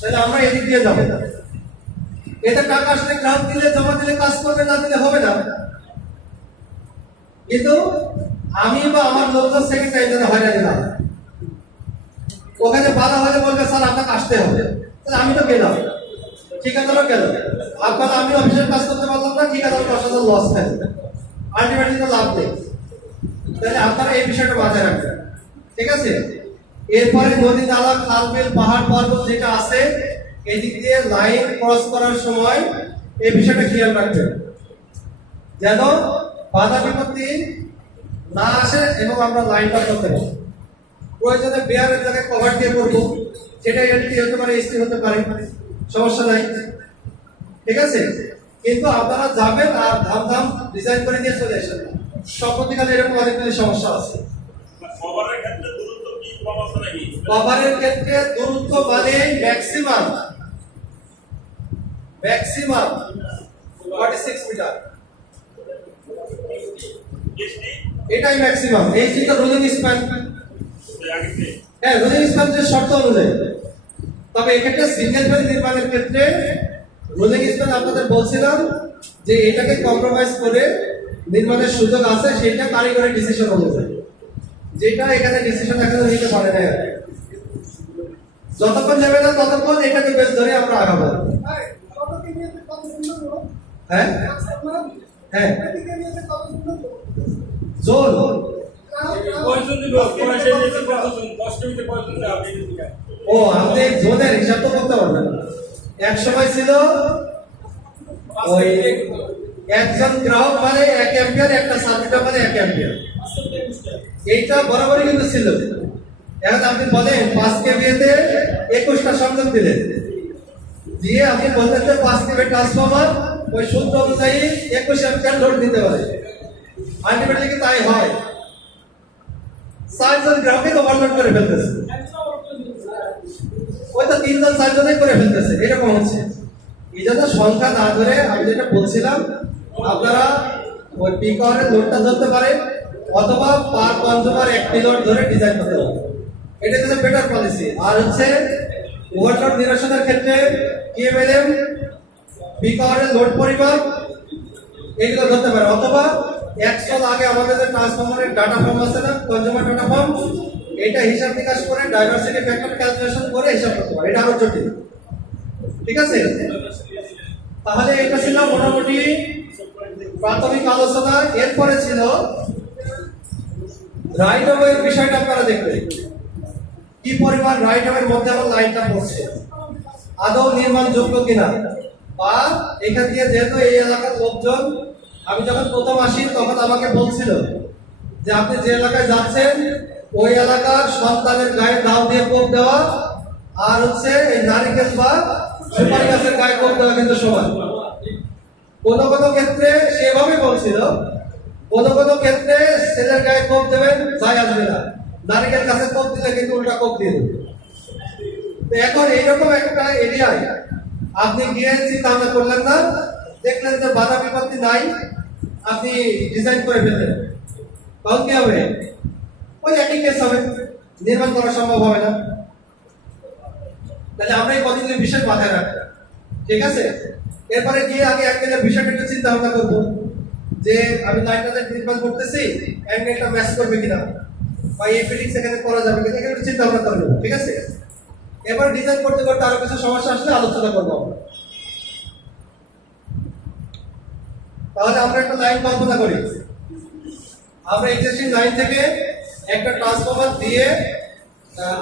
তাহলে আমরা এদিক দিয়ে যাবো। এতে টাকা আসলে গ্রাহক দিলে জমা দিলে কাজ করবে, না দিলে হবে না। কিন্তু আমি বা আমার লোকজন সেকেন্ড টাইম যেন হয়রানি না, ওখানে বাধা হলে বলবে স্যার আপনাকে আসতে হবে, তাহলে আমি তো গেলাম, ঠিকাদারও গেল, আপনার আমি অফিসের কাজ করতে পারলাম না, ঠিকাদার 10,000 লস থাকে, আলটিমেটলি তো লাভ নেই। তাহলে আপনারা এই বিষয়টা মাথায় রাখবেন, ঠিক আছে? এরপরে নদী, নালা, খাল, বিল, পাহাড়, পর্বত যেটা আছে এই দিক দিয়ে লাইন ক্রস করার সময় এই বিষয়টা খেয়াল রাখবেন যেন বাধা বিপত্তি না আসে এবং আমরা লাইনটা করতে পারি। প্রয়োজনে বেয়ারের জায়গায় কভার দিয়ে করবো, সেটা এলটি হতে পারে, এসটি হতে পারে, সমস্যা নাই, ঠিক আছে? কিন্তু আপনারা যাবেন আর ধাম ধাম ডিজাইন করে দিয়ে চলে আসেন না। সম্প্রতিকালে এরকম অনেকগুলি সমস্যা আছে। কভারের ক্ষেত্রে দূরত্ব কি কম আছে নাকি? কভারের ক্ষেত্রে দূরত্ব মানে ম্যাক্সিমাম 46 মিটার, এসটি এটাই ম্যাক্সিমাম। এই যেটা রুলিং স্প্যান, আগে থেকে হ্যাঁ রুলিং স্প্যান যে শর্ত অনুযায়ী। তবে এক্ষেত্রে সিঙ্গেল ফেজ নির্মাণের ক্ষেত্রে রুলিং স্প্যান আপনাদের বলছিলাম যে এটাকে কম্প্রোমাইজ করে নির্মাণের সুযোগ আছে, সেটা কারিগরি ডিসিশন অনুযায়ী, যেটা এখানে ডিসিশন এখনো নিতে পারে না। যতক্ষণ যাবে না ততক্ষণ এটাকে বেশ ধরে আমরা আগাবো। হ্যাঁ হ্যাঁ জোর ও আপনি জোনের হিসাব তো করতে পারবেন। এক সময় ছিল ওই একজন গ্রাহক মানে 1 অ্যাম্পিয়ার, একটা সার্কিট মানে 1 অ্যাম্পিয়ার, এইটা বরাবরই কিন্তু ছিল। এখন আপনি বলেন 5 কেভিএতে 21টা সংযোগ দিলেন, দিয়ে আপনি বলতেন যে 5 কেভি ট্রান্সফরমার ওই সূত্র অনুযায়ী 21 অ্যাম্পিয়ার লোড দিতে পারে, আলটিমেটলি কি তাই হয়? 4 জন গ্রাহককে ওভারলোড করে ফেলতেছে, ওই তো 3 জন 4 জনই করে ফেলতেছে, এরকম হচ্ছে। এই জন্য সংখ্যা না ধরে আমি যেটা বলছিলাম, আপনারা ওই পিক আওয়ারের লোডটা ধরতে পারেন অথবা পার কনজিউমার একটি লোড ধরে ডিজাইন করতে হবে, এটা হচ্ছে বেটার পলিসি। আর হচ্ছে ওভারলোড নিরসনের ক্ষেত্রে কিএমএলএম, পিক আওয়ারের লোড পরিমাপ এগুলো ধরতে পারে, অথবা 100 আগে আমাদের যে ট্রান্সফরমারের ডাটা ফর্ম আছে না, কনজিউমার ডাটা ফর্ম, এটা হিসাব নিকাশ করে ডাইভার্সিটি ফ্যাক্টর ক্যালকুলেশন করে হিসাব করতে পারে, এটা আরো জটিল, ঠিক আছে? তাহলে এটা ছিল মোটামুটি প্রাথমিক আলোচনা। এরপরে ছিল রাইট অফ ওয়ের বিষয়টা আপনারা দেখবেন কি পরিমাণ রাইট অফ এর মধ্যে আমার লাইনটা পড়ছে, আদৌ নির্মাণযোগ্য কিনা, বা এখান দিয়ে যেহেতু এই এলাকার লোকজন, আমি যখন প্রথম আসি তখন আমাকে বলছিল যে আপনি যে এলাকায় যাচ্ছেন ওই এলাকার সন্তানের গায়ে দাও দিয়ে কোপ দেওয়া আর হচ্ছে এই নারিকেল বা সুপারি গাছের গায়ে কোপ দেওয়া কিন্তু সমান। কোনো কোনো ক্ষেত্রে সেভাবে বলছিল, কোনো কোনো ক্ষেত্রে ছেলের গায়ে কোপ দেবেন যাই আসবে না, নারিকেল গাছের কোপ দিলে কিন্তু উল্টা কোপ দিয়ে দেবে। তো এখন এইরকম একটা এরিয়ায় আপনি গিয়ে চিন্তা ভাবনা করলেন না, দেখলেন যে বাধা বিপত্তি নাই, আপনি ডিজাইন করে ফেললেন, তখন কি হবে? ওই একই কেস হবে, নির্মাণ করা সম্ভব হবে না। তাহলে আমরা এই কতগুলি বিষয় মাথায় রাখবো, ঠিক আছে? এরপরে গিয়ে আগে একটা বিষয়টা একটু চিন্তা ভাবনা করবো যে আমি লাইনটা নির্মাণ করতেছি, অ্যাঙ্গেলটা ম্যাচ করবে কিনা, বা এই ফিটিংস এখানে করা যাবে কিনা, এখানে একটু চিন্তা ভাবনা করবো, ঠিক আছে? এবার ডিজাইন করতে করতে আরো কিছু সমস্যা আসলে আলোচনা করবো আমরা। তাহলে আমরা একটা লাইন কল্পনা করি, আমরা এক্সিস্টিং লাইন থেকে একটা ট্রান্সফরমার দিয়ে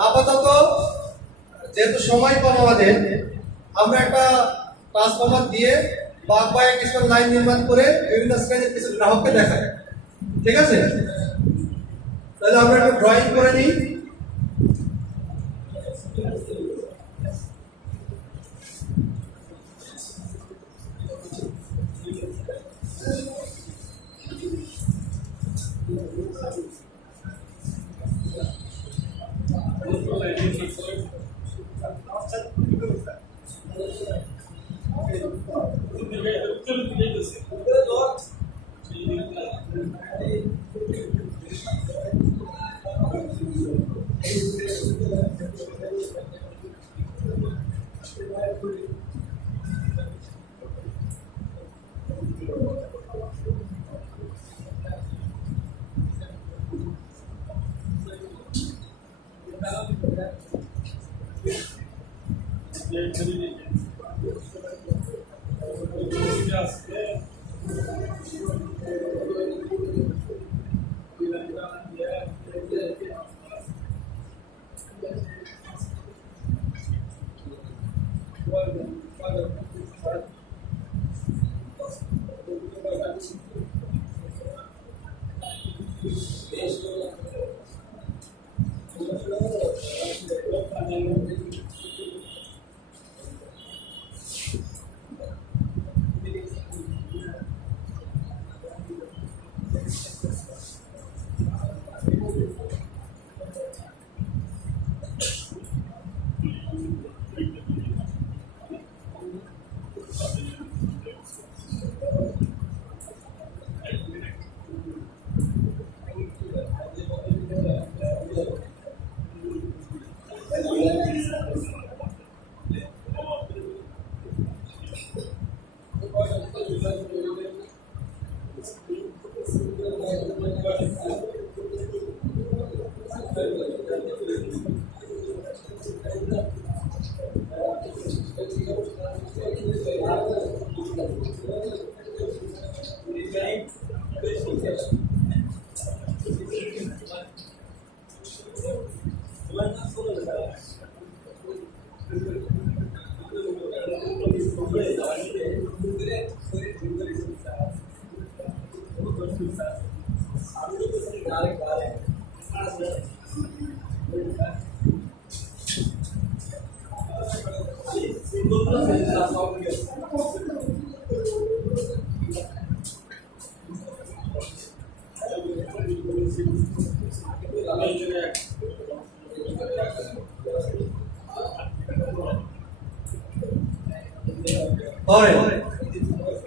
আপাতত যেহেতু সময় কম আমাদের, আমরা একটা ট্রান্সফরমার দিয়ে বা কয়েক স্কোয়ার লাইন নির্মাণ করে বিভিন্ন শ্রেণীর কিছু গ্রাহককে দেখাই, ঠিক আছে? তাহলে আমরা একটা ড্রয়িং করে নিই।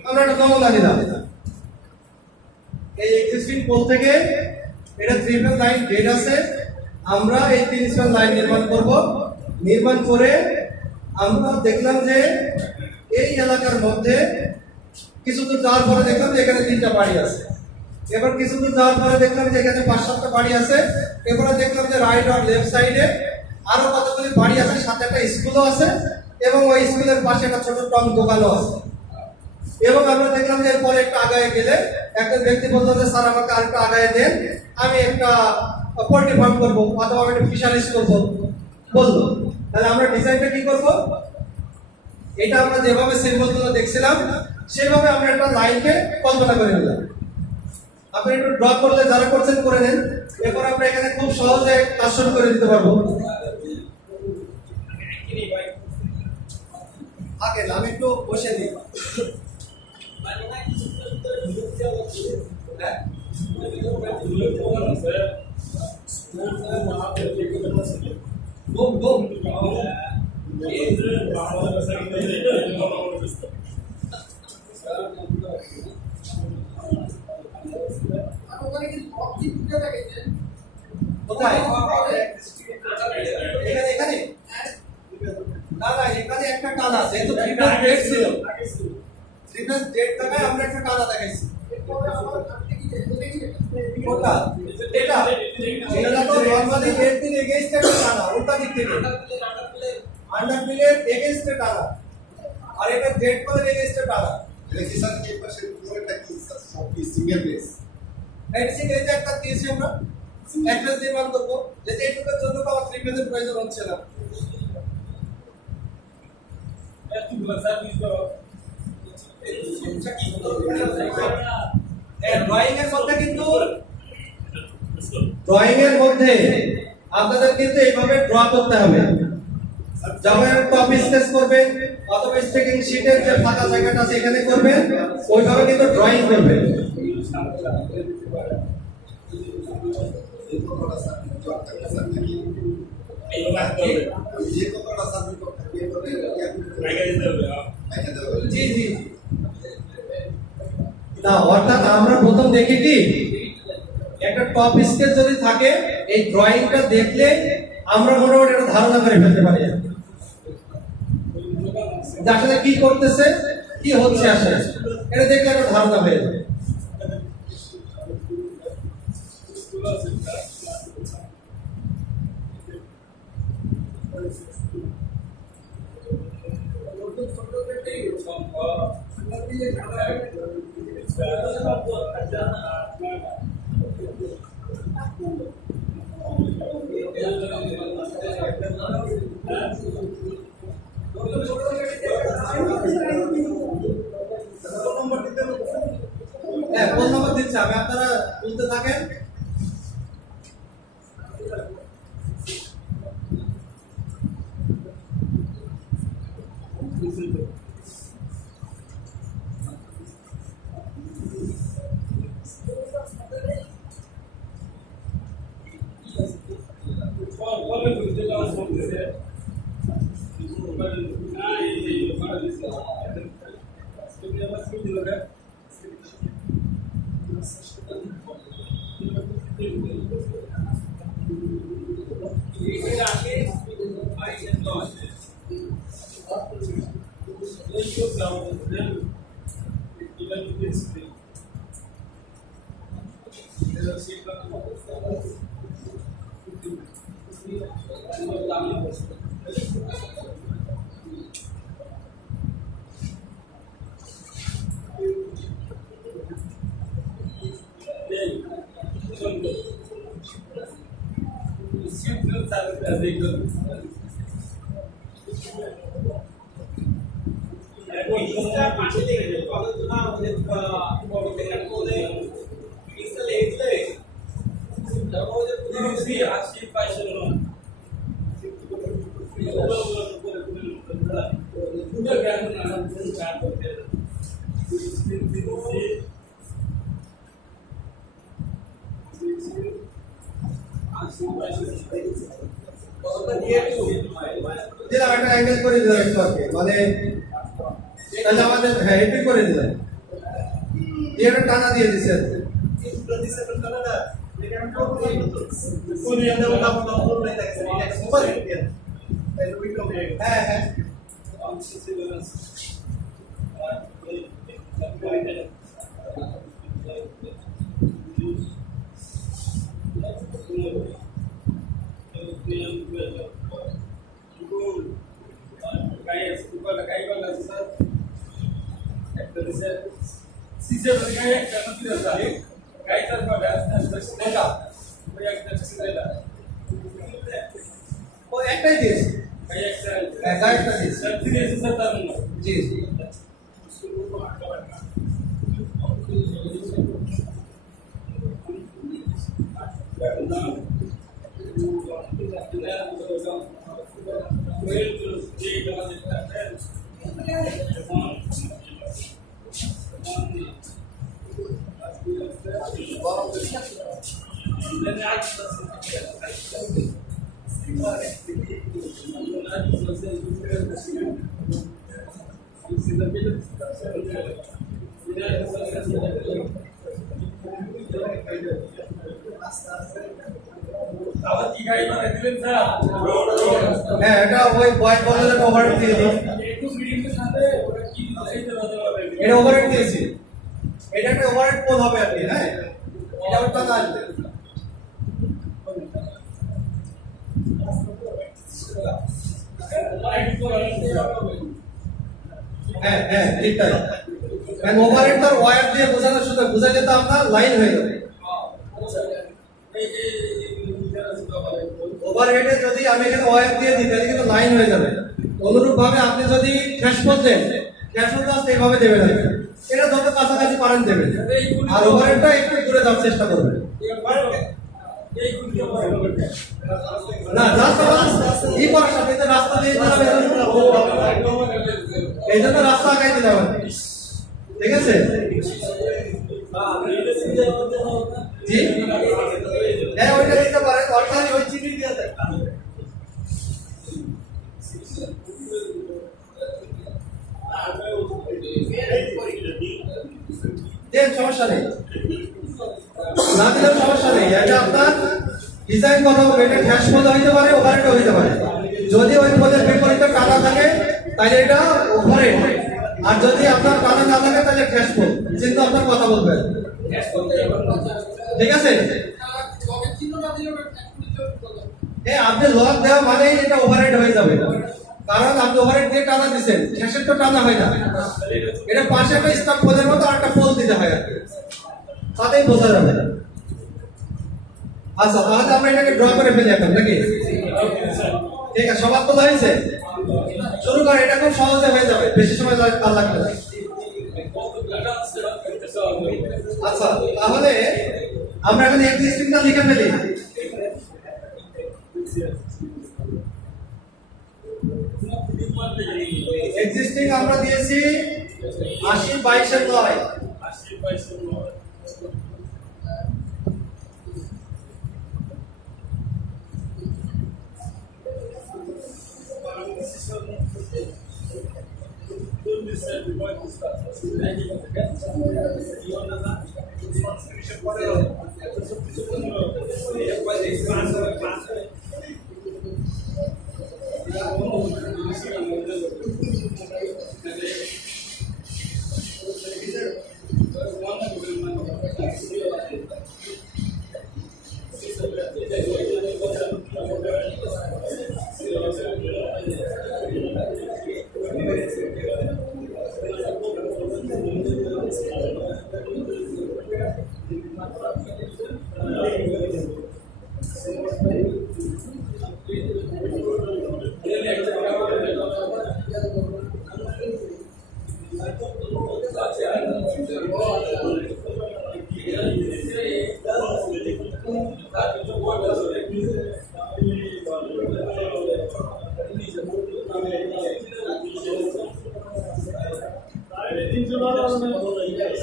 আমরা একটা নমুনা নিলাম, এই এক্সিস্টিং পোল থেকে এটা 3 ফেজ লাইন ডেড আছে, আমরা এই 3 স্প্যান লাইন নির্মাণ করব। নির্মাণ করে আমরা দেখলাম যে এই এলাকার মধ্যে কিছু দূর যাওয়ার পরে দেখলাম যে এখানে 3টা বাড়ি আছে। এবার কিছু দূর যাওয়ার পরে দেখলাম যে এখানে 5-7টা বাড়ি আছে। এবারে দেখলাম যে রাইট আর লেফট সাইডে আরো কতগুলি বাড়ি আছে, সাথে একটা স্কুলও আছে এবং ওই স্কুলের পাশে একটা ছোট টং দোকানও আছে। এবং আমরা দেখলাম যে এরপরে একটু আগায় গেলে একটা ব্যক্তি বলতো যে স্যার আমাকে আরেকটু আগায় দেন, আমি একটা পোল্ট্রি ফার্ম করবো অথবা আমি একটা ফিশারিজ করবো বললো। তাহলে আমরা ডিজাইনটা কি করবো, এটা আমরা যেভাবে সিম্বল গুলো দেখছিলাম সেভাবে আমরা একটা লাইনকে কল্পনা করে নিলাম। আপনি একটু ড্র করলে যারা করছেন করে নেন, এরপর আমরা এখানে খুব সহজে কাজ শুরু করে দিতে পারবো। আগে আমি একটু বসে দিই। বুম বুম কোথায়? এখানে এখানে না না, এখানে একটা কালা আছে, তো প্রিভিয়াস ডেট ছিল, প্রিভিয়াস ডেট দেখায় আমরা একটা কালা দেখাইছি। কোনটা? এটা এটা তো নরমালি ডেট দিন এগেইনস্ট একটা কালা, উল্টা দিক থেকে আন্ডার বিলের এগেইনস্ট কালা, আর এটা ডেট করে এগেইনস্ট কালা। রেজিস্ট্রেশন के पास পুরোটা কি সব কি সিঙ্গেল বেস মেডিসিন এই যে একটা দিয়েছি আমরা অ্যাড্রেস দিয়ে মান করব, যেটা এইটুকুর জন্য তো আমার 3 পেজের প্রয়োজন হচ্ছে না। ড্রয়িং এর মধ্যে কিন্তু ড্রয়িং এর মধ্যে আপনাদের কিন্তু এইভাবে ড্র করতে হবে। যখন টপ স্কেচ করবেন অথবা স্টিকিং শীটের যে ফাঁকা জায়গাটা আছে এখানে করবেন, ওইভাবে কিন্তু ড্রয়িং করবেন। ये तो थोड़ा सा जो आपका सर नहीं ये तो थोड़ा सा भी ये बोले क्या জি জি না, অর্থাৎ আমরা প্রথম দেখি কি একটা টপ স্কেচ যদি থাকে এই ড্রয়িংটা দেখলে আমরা মোটামুটি একটা ধারণা করে ফেলতে পারি যে আসলে কি করতেছে কি হচ্ছে, আসলে এটা দেখলে একটা ধারণা হয়ে যাবে। হ্যাঁ, কোন নম্বর দিচ্ছে আমি, আপনারা বলতে থাকেন। দিলাম একটা অ্যাঙ্গেল করে দিলাম একটু আগে, মানে তাহলে আমাদের হ্যাঁ এটি করে দিলাম, দিয়ে একটা টানা দিয়ে দিচ্ছেন। হ্যাঁ হ্যাঁ ও একটাই দিয়েছে, গাইডটা দিয়েছে। জি জি। হ্যাঁ, এটা ওই বয় বলে ওভারহেড দিয়ে দিই। এটা ওভারহেড দিয়েছি, এটা একটা ওভারহেড পোল হবে আর কি। হ্যাঁ, এটা ওটা না আসবে। হ্যাঁ হ্যাঁ ঠিক তাই। কারণ ওভারহেড তার ওয়্যার দিয়ে বোঝানো শুধু বোঝাইলে তো আপনার লাইন হয়ে যাবে। ওভারহেডে যদি আমি এখানে ওয়্যার দিয়ে দিই তাহলে কিন্তু লাইন হয়ে যাবে। অনুরূপ ভাবে আপনি যদি থ্রেশহোল্ড দেন, থ্রেশহোল্ড জাস্ট এইভাবে দেবেন আর কি। এটা যত কাছাকাছি পারেন দেবেন, আর ওভারহেডটা একটু দূরে যাওয়ার চেষ্টা করবেন। না জাস্ট এই করার সাথে যে রাস্তা দিয়ে দিলাম, এই জন্য রাস্তা আগাই দিলাম আর কি। ঠিক আছে জি, হ্যাঁ ওইটা দিতে পারেন, অর্থাৎ ওই চিনি দিয়ে দেন। দেন সমস্যা নেই, না দিলেও সমস্যা নেই। এটা আপনার ডিজাইন কত হবে, এটা ড্যাশ পোল হইতে পারে, ওভারহেড হইতে পারে। যদি ওই পোলের বিপরীতে টানা থাকে তাহলে এটা ওভারহেড, আর যদি আপনার টানা না থাকে তাহলে ড্যাশ পোল। কিন্তু আপনার কথা বলবেন, ঠিক আছে? হ্যাঁ, আপনি লক দেওয়া মানে এটা ওভারহেড হয়ে যাবে, কারণ আপনি ওভারহেড দিয়ে টানা দিচ্ছেন, শেষের তো টানা হয় না। এটা পাশে একটা স্টাফ পোলের মতো আর একটা পোল দিতে হয় আর কি, তাতেই বোঝা যাবে। আচ্ছা, তাহলে আমরা এটাকে ড্র করে ফেলি এখন নাকি? ঠিক আছে, সবার তোলা হয়েছে? শুরু করে, এটা খুব সহজে হয়ে যাবে, বেশি সময় তার লাগবে না। আচ্ছা, তাহলে আমরা এখন এক্সিস্টিংটা লিখে ফেলি। এক্সিস্টিং আমরা দিয়েছি 80/22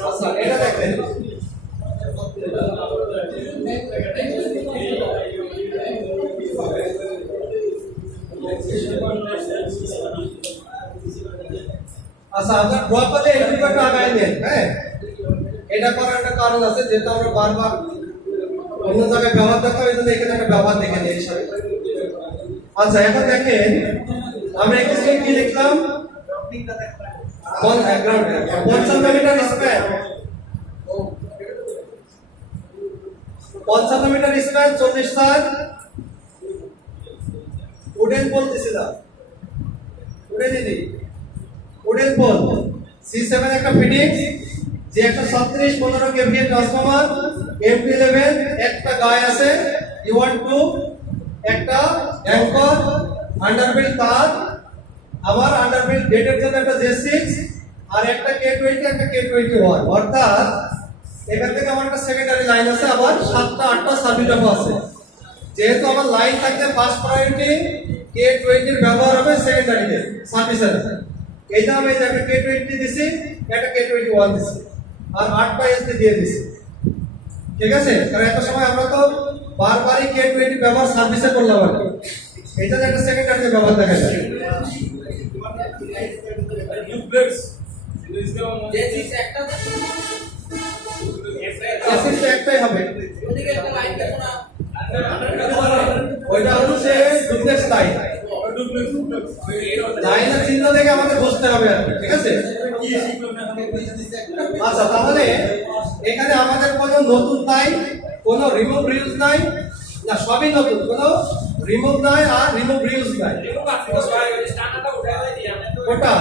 আচ্ছা, এটা দেখেন, আচ্ছা আপনার ড্রপালে এই দুটোটা আগায় নেন। হ্যাঁ, এটা করার একটা কারণ আছে, যেহেতু আমরা বারবার অন্য জায়গায় ব্যবহার দেখা হয়, এখানে একটা ব্যবহার দেখে নিই হিসাবে। আচ্ছা, এখন দেখেন আমরা এখানে কি লিখলাম, 55 মিটার স্প্যান, 55 মিটার স্প্যান, 40 তার উডেন পোল দিছিলাম, উডেন পোল C7 একটা ফিটিংস, যে 136 15 kVA ট্রান্সফরমার, MP11 একটা গায়ে আছে, U12 একটা অ্যাঙ্কর, আন্ডারবিল তার, আবার আন্ডারবিল ডেটের জন্য একটা J6 আর একটা K20 একটা K21, অর্থাৎ এখান থেকে আমার একটা সেকেন্ডারি লাইন আছে, আবার 7টা 8টা সার্ভিস আছে। যেহেতু আমার লাইন থাকতে ফার্স্ট প্রায়োরিটি K20 এর ব্যবহার হবে সেকেন্ডারিতে সার্ভিসের, এই জন্য আমি এই যে একটা K20 দিছি, একটা K21 দিছি আর 8টা এসডি দিয়ে দিছি। ঠিক আছে, কারণ একটা সময় আমরা তো বারবারই K20 ব্যবহার সার্ভিসে করলাম আর কি, এই জন্য একটা সেকেন্ডারিতে ব্যবহার দেখা যায়। J6 একটা এসিস্ট একটাই হবে, ওদিকে একটা লাইন দেখো না। ওইটা হচ্ছে ডুপ্লেক্স লাইন। লাইনের চিহ্ন দেখে আমাদের বুঝতে হবে আর কি, ঠিক আছে। আচ্ছা, তাহলে এখানে আমাদের কোনো নতুন নাই, কোনো রিমুভ রিউজ নাই, না সবই নতুন, কোনো রিমুভ নাই আর রিমুভ রিউজ নাই। কোনটা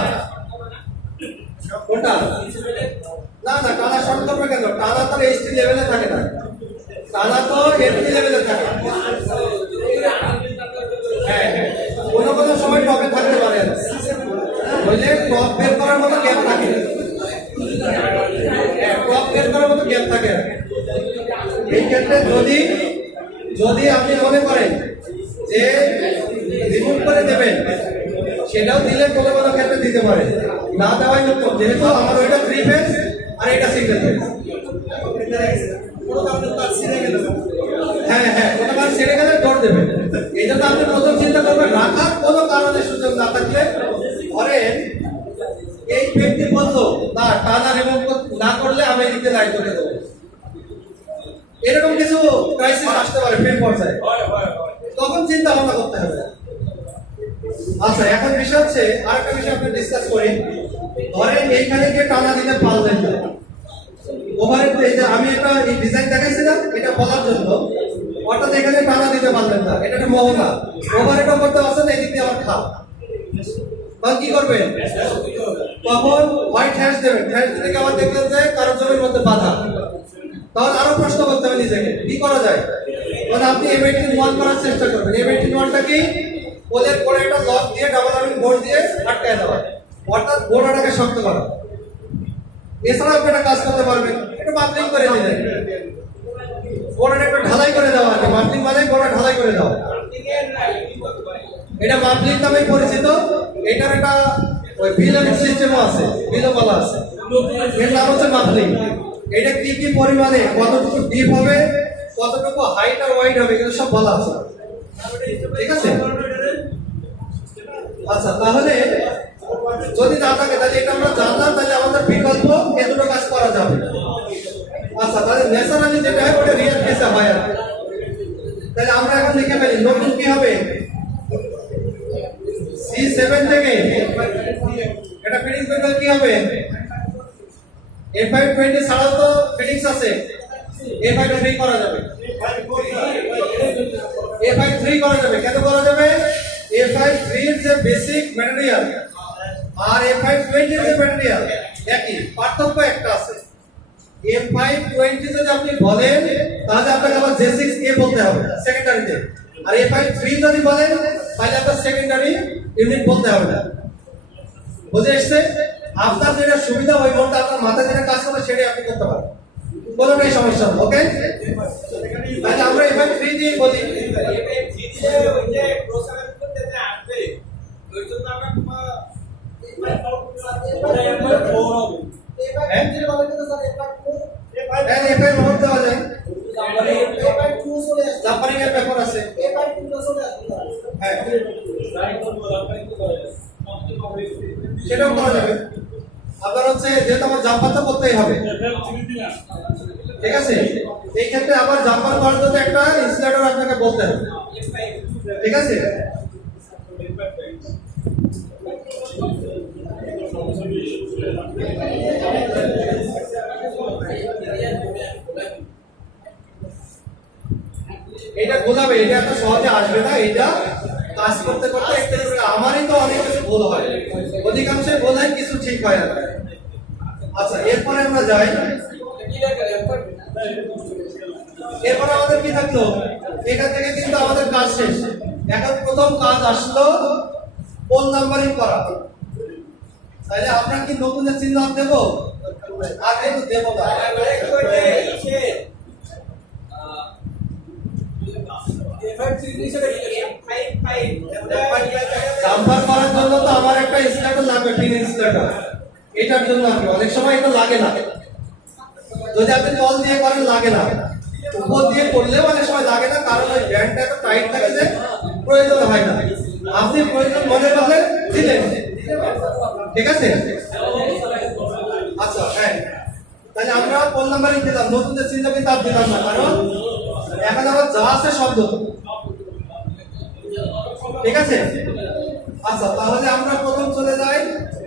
কোনটা? না না, টানা শর্ট করবে কেন? টানা তো এইচটি লেভেলে থাকে না, টানা তো এফটি লেভেলে থাকে। হ্যাঁ হ্যাঁ, কোনো কোনো সময় টপে থাকতে পারে, বুঝলে, টপ বের করার মতো গ্যাপ থাকে, টপ বের করার মতো গ্যাপ থাকে। এই ক্ষেত্রে যদি যদি আপনি মনে করেন যে রিমুভ করে দেবেন, সেটাও দিলে কোনো কোনো ক্ষেত্রে দিতে পারে, না দেওয়াই উত্তম, যেহেতু আমার ওইটা 3 ফেজ আর এটা সিঙ্গেল ফেজ। হ্যাঁ হ্যাঁ, কোনো কারণ ছেড়ে গেলে ডট দেবেন। এই জন্য আপনি প্রথম চিন্তা করবেন, রাখার কোনো কারণে সুযোগ না থাকলে, ধরেন এই ব্যক্তি বললো না টানা রিমুভ না করলে আমি এই দিকে লাইট করে দেবো, এরকম কিছু ক্রাইসিস আসতে পারে ফেল পর্যায়ে, তখন চিন্তা ভাবনা করতে হবে। আচ্ছা, এখন বিষয় হচ্ছে আরেকটা বিষয় আপনি ডিসকাস করি। ধরেন এইখানে গিয়ে টানা দিতে পারলেন না, ওভারের এই যে আমি একটা এই ডিজাইন দেখাইছিলাম এটা বলার জন্য, অর্থাৎ এখানে টানা দিতে পারলেন না, এটা একটা মহঙ্গা, ওভারেটও করতে পারছেন না, এদিক দিয়ে আমার খাপ, তখন কি করবেন? তখন হোয়াইট হ্যাশ দেবেন, হ্যাশ দিলে আবার দেখলেন যে কারো জমির মধ্যে বাধা, তখন আরো প্রশ্ন করতে হবে নিজেকে, কি করা যায়? তখন আপনি M18-1 করার চেষ্টা করবেন। M18-1টা কি? ওদের পরে একটা লক দিয়ে ডাবল আর্মিং বোর্ড দিয়ে আটকায় দেওয়া, অর্থাৎ বোর্ডটাকে শক্ত করা। এছাড়া আপনি একটা কাজ করতে পারবেন, একটু বাকলিং করে দিলেন, বোর্ডটা একটু ঢালাই করে দেওয়া, বাকলিং মানে বোর্ডটা ঢালাই করে দেওয়া, এটা বাকলিং নামে পরিচিত। এটার একটা ওই বিলের সিস্টেমও আছে, বিলও বলা আছে, এর নাম হচ্ছে বাকলিং। এটা কি কি পরিমাণে, কতটুকু ডিপ হবে, কতটুকু হাইট আর ওয়াইড হবে, এগুলো সব বলা আছে, ঠিক আছে। আচ্ছা, তাহলে যদি না থাকে তাহলে এটা আমরা জানলাম, তাহলে আমাদের বিকল্প এ দুটো কাজ করা যাবে। আচ্ছা, তাহলে ন্যাচারালি যেটা হয় ওটা রিয়েল কেসে হয় আর কি। তাহলে আমরা এখন লিখে ফেলি, নতুন কি হবে? C7 থেকে এটা ফিটিংস বের কি হবে? A520 ছাড়াও তো ফিটিংস আছে, A5 করা যাবে, A5 করা যাবে। কেন করা যাবে? A5 এর যে বেসিক ম্যাটেরিয়াল আর A520 এর যে ম্যাটেরিয়াল একই, পার্থক্য একটা আছে। A520 যদি আপনি বলেন তাহলে আপনাকে আবার J6A বলতে হবে সেকেন্ডারিতে, আর A5 যদি বলেন তাহলে আপনার সেকেন্ডারি ইউনিট বলতে হবে না। বুঝে এসছে? আপনার যেটা সুবিধা ওই মনটা আপনার মাথায় যেটা কাজ করে সেটাই আপনি করতে পারেন, কোনোটাই সমস্যা না। ওকে, তাহলে আমরা A5 দিয়ে বলি। A5 মোট দেওয়া যায়, জাম্পারিং এর ব্যাপার আছে, হ্যাঁ সেটাও করা যাবে। আপনার হচ্ছে যেহেতু আমার জাম্পার তো করতেই হবে, ঠিক আছে। এই ক্ষেত্রে আবার জাম্পার করার জন্য একটা ইনসুলেটর আপনাকে বলতে হবে, ঠিক আছে। এটা গোলাবে, এটা এত সহজে আসবে না, এটা কাজ করতে করতে একটা আমারই তো অনেক কিছু ভুল হয়, অধিকাংশই ভুল হয়, কিছু ঠিক হয় না। আচ্ছা, এরপরে আমরা যাই। এরপরে আমাদের কি থাকলো? এখান থেকে কিন্তু আমাদের কাজ শেষ। এখন প্রথম কাজ আসলো পোল নাম্বারিং করা। তাহলে আমরা কি নতুন চিহ্ন দেবো? আর কিন্তু দেবো না। জাম্পার করার জন্য তো আমার একটা স্ট্যাটাস লাগবে, পিন স্ট্যাটাস। এটার জন্য আর কি, অনেক সময় এটা লাগে না। যদি আপনি তল দিয়ে করেন লাগে না, উপর দিয়ে করলেও অনেক সময় লাগে না, কারণ ওই ব্যান্ডটা এত টাইট থাকে যে প্রয়োজন হয় না। আপনি প্রয়োজন মনে করলে দিলেন, ঠিক আছে? আচ্ছা, হ্যাঁ, তাহলে আমরা পোল নাম্বারিং দিলাম, নতুন যে চিহ্ন কিন্তু আর দিলাম না, কারণ এখন আমার যা আছে শব্দ, ঠিক আছে? আচ্ছা, তাহলে আমরা প্রথম চলে যাই।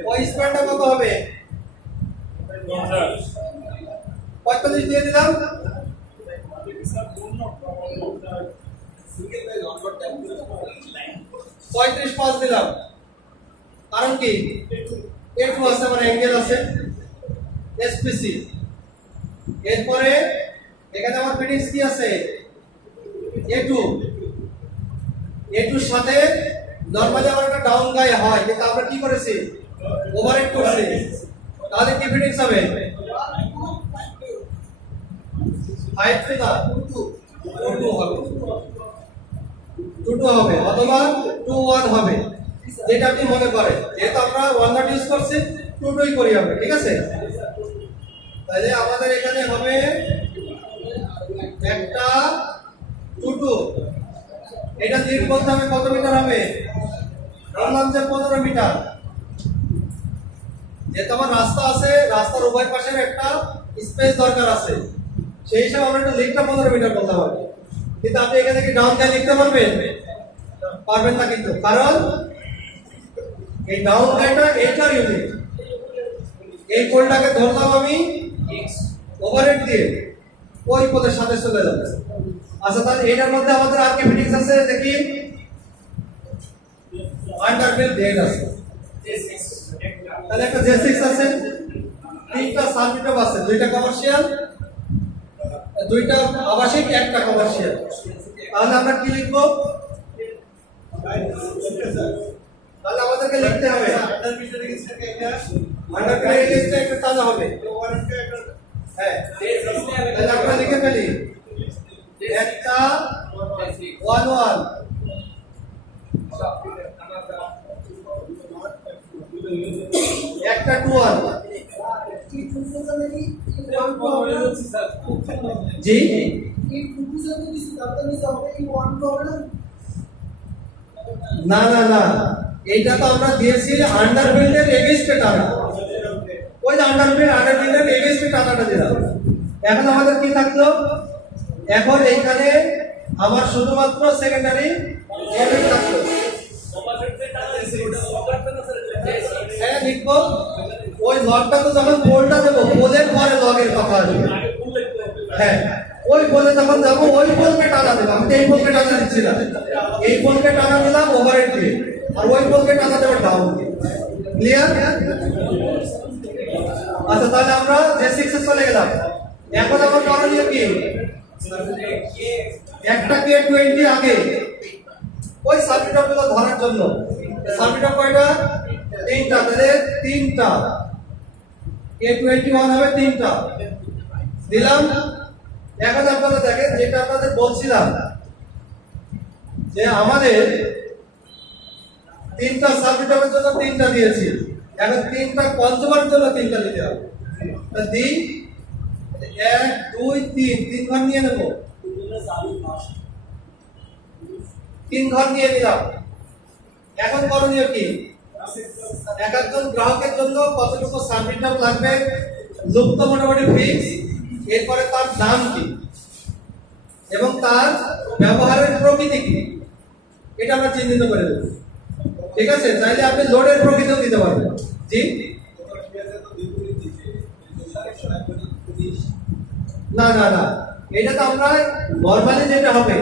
ওই স্কয়ারটা কত হবে? 45 দিয়ে দিলাম। 35 দিলাম, কারণ কি A2 আছে, আমার অ্যাঙ্গেল আছে SPC। এরপরে এখানে আমার ফিটিংস কি আছে? A2 এর সাথে নরমালি আমার একটা ডাউন গায়ে হয়, কিন্তু আমরা কি করেছি? ওভারহেড করেছি। তাহলে কি ফিটিংস হবে? 5 না 22 হবে, 22 হবে অথবা 21 হবে, যেটা আপনি মনে করেন। যেহেতু আমরা 1 নট ইউজ করছি, 22 করি আমরা, ঠিক আছে? তাহলে আমাদের এখানে হবে একটা 22। এটা লিড বলতে হবে কত মিটার হবে? বললাম যে 15 মিটার। যেহেতু আমার রাস্তা আছে, রাস্তার উভয় পাশের একটা স্পেস দরকার আছে, সেই হিসাবে আমরা একটা লিডটা 15 মিটার বলতে পারবো। কিন্তু আপনি এখানে কি ডাউন গায়ে লিখতে পারবেন? পারবেন না, কিন্তু কারণ এই ডাউন গায়েটা এইটার ইউনিট। এই পোলটাকে ধরলাম আমি ওভারহেড দিয়ে, ওই পোলের সাথে চলে যাবে। আচ্ছা, তাহলে এটার মধ্যে আমাদের আর কি ফিটিংস আছে দেখি? আন্ডারবেল ডেড আছে, তাহলে একটা J6 আছে, তিনটা সার্ভিটপ আছে, দুইটা কমার্শিয়াল, দুইটা আবাসিক, একটা কমার্শিয়াল। তাহলে আমরা কি লিখবো? তাহলে আমাদেরকে লিখতে হবে আন্ডারবেল রেজিস্টার একটা টানা হবে। হ্যাঁ, তাহলে আমরা লিখে ফেলি একটা 11 একটা 21 জি। না না না, এইটা তো আমরা দিয়েছি আন্ডারবিল্ডের এগেইনস্টে টানা। ওই যে আন্ডারবিল্ডের এগেইনস্টে টানাটা দিলাম। এখন আমাদের কি থাকলো? এখন এইখানে আমার শুধুমাত্র সেকেন্ডারি এলিমেন্ট থাকলো। হ্যাঁ, লিখবো। ওই লগটা তো যখন পোলটা দেবো, পোলের পরে লগের কথা আসবে। হ্যাঁ, ওই পোলে যখন যাবো, ওই পোলকে টানা দেবো। আমি তো এই পোলকে টানা দিচ্ছি না, এই পোলকে টানা দিলাম ওভারহেড দিয়ে, আর ওই পোলকে টানা দেবো ডাউন দিয়ে। ক্লিয়ার? আচ্ছা, তাহলে আমরা J6 এ চলে গেলাম। এখন আমার করণীয় কি? একটা K20 আগে ওই সার্ভিটপ গুলো ধরার জন্য। সার্ভিটপ কয়টা? তিনটা, তাহলে তিনটা K21 হবে, তিনটা দিলাম। এখন আপনারা দেখেন, যেটা আপনাদের বলছিলাম যে আমাদের তিনটা সার্ভিটপের জন্য তিনটা দিয়েছি, এখন তিনটা কনজিউমারের জন্য তিনটা দিতে হবে। দিই 1 2 3, 3 ঘর নিয়ে নেব, 3 ঘর নিয়ে নিলাম। এখন করণীয় কি? এক একজন গ্রাহকের জন্য কতটুকু সার্ভিটপ লাগবে, লুপ্ত মোটামুটি ফিক্স। এরপরে তার দাম কি এবং তার ব্যবহারের প্রকৃতি কি, এটা আমরা চিহ্নিত করে দেব। ঠিক আছে? চাইলে আপনি লোডের প্রকৃতিও দিতে পারবেন। জি, না না না, এটা তো আমরা নরমালি যেটা হবে,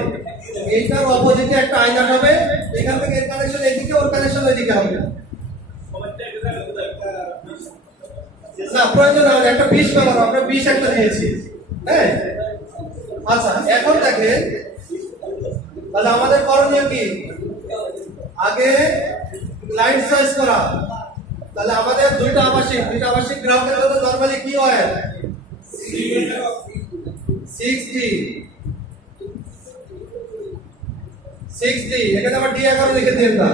এইটার অপোজিটে একটা আয়না হবে, এখান থেকে এর কানেকশন এদিকে, ওর কানেকশন এদিকে হবে। না, প্রয়োজন হয় না, একটা 20 ব্যবহার, আমরা 20 একটা দিয়েছি, হ্যাঁ। আচ্ছা, এখন দেখেন তাহলে আমাদের করণীয় কি? আগে ক্লায়েন্ট চয়েস করা। তাহলে আমাদের দুইটা আবাসিক গ্রাহকের জন্য নরমালি কি হয়? 6D এখানে আবার D11 লিখে দিন না,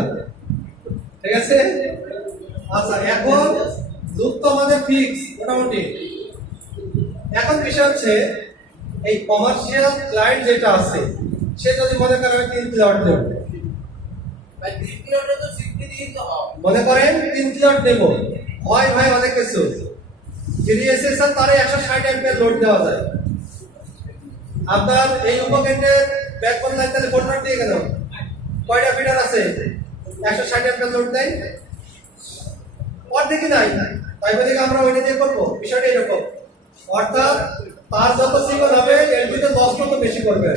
ঠিক আছে? আচ্ছা, এখন লুপ তো আমাদের ফিক্স মোটামুটি। এখন বিষয় হচ্ছে এই কমার্শিয়াল ক্লায়েন্ট যেটা আছে সে যদি মনে করে আমি 3 কিলোওয়াট দেব, ভাই 3 কিলোমিটার তো 60 দিয়ে তো হবে। মনে করেন 3 কিলোওয়াট দেব, হয় ভাই অনেক কিছু সিরিএসএসএল তারে 160 অ্যাম্পিয়ার লোড দেওয়া যায়। আপনার এই উপকেন্দ্রের ব্যাকবোন লাইন তাহলে 14 দিয়ে গেল, কয়টা ফিডার আছে? 160 অ্যাম্পিয়ার লোড দেয়, অর্ধেকই নাই। তাই বলে কি আমরা ওইটা দিয়ে করবো? বিষয়টা এরকম, অর্থাৎ তার যত সিগন্যাল হবে এলপিতে 10 মতো বেশি করবে।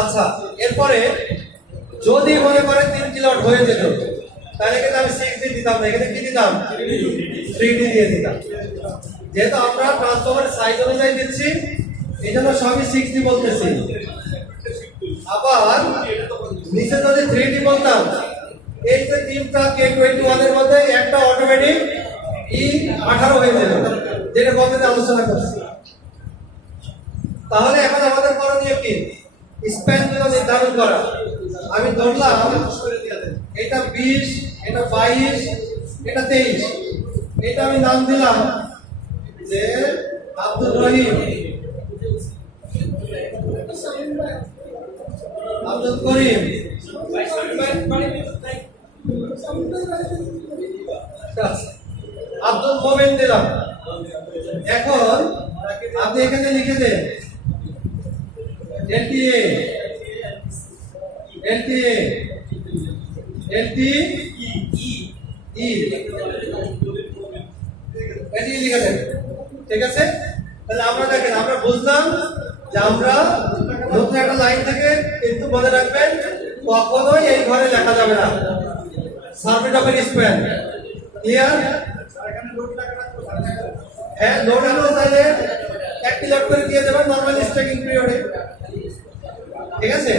আচ্ছা, এরপরে যদি মনে করে 3 কিলোওয়াট হয়ে যেত তাহলে কিন্তু আমি 6D দিতাম না, এখানে কি দিতাম? 3D দিয়ে দিতাম। যেহেতু আমরা ট্রান্সফরমারের সাইজ অনুযায়ী দিচ্ছি এই জন্য সবই 6D বলতেছি। আবার নিচে যদি 3D বলতাম, এই যে তিনটা K21 এর মধ্যে একটা অটোমেটিক E18 হয়ে যেত, যেটা গতদিন আলোচনা করছি। তাহলে এখন আমাদের করণীয় কি? স্প্যানগুলো নির্ধারণ করা। আমি ধরলাম এটা 20, এটা 22, এটা 23, এটা আমি নাম দিলাম যে আব্দুল রহিম, আব্দুল করিম, আব্দুল মোমেন দিলাম। এখন আপনি এখানে লিখে দেন LTA, LTA, LTE, এটি লিখে দেন, ঠিক আছে? তাহলে আমরা দেখেন, আমরা বুঝলাম যে আমরা নতুন একটা লাইন থেকে, কিন্তু মনে রাখবেন কখনোই এই ঘরে লেখা যাবে না সার্ভিস অফ স্প্যান। ক্লিয়ার? হ্যাঁ, লোড আনলো চাইলে 1 কিলোওয়াট করে দিয়ে দেবেন নরমাল স্ট্যাকিং পিরিয়ডে, ঠিক আছে?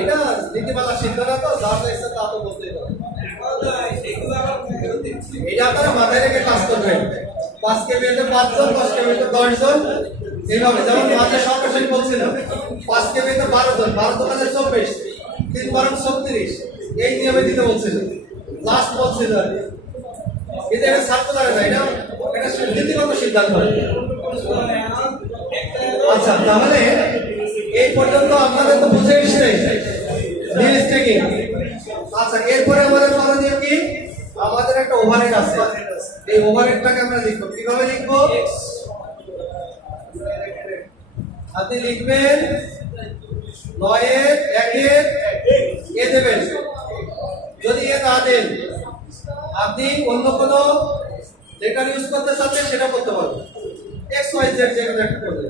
এটা নীতিমালা সিদ্ধান্ত তো যার লাগছে তা তো বলতেই পারে। এটা আপনারা মাথায় রেখে কাজ করবেন। 5 কেবিতে 5 জন, 10 কেবিতে 10 জন, এইভাবে। যেমন মাঝে সরাসরি বলছিল 5 কেবিতে 12 জন, 12 জন 24, 3 12 36, এই নিয়মে দিতে বলছিল, লাস্ট বলছিল। কিন্তু এটা সার্কুলারে না, এটা নীতিগত সিদ্ধান্ত। আচ্ছা, তাহলে এই পর্যন্ত আপনাদের তো বুঝে এসছে স্ট্যাকিং। আচ্ছা, এরপরে আমাদের করণীয় কি? আমাদের একটা ওভারহেড আছে, এই ওভারহেডটাকে আমরা লিখবো। কিভাবে লিখবো? আপনি লিখবেন 9-1 এ দেবেন। যদি এ না দেন আপনি অন্য কোনো লেটার ইউজ করতে চাচ্ছেন সেটা করতে পারবেন, XYZ যে কোনো একটা করবেন।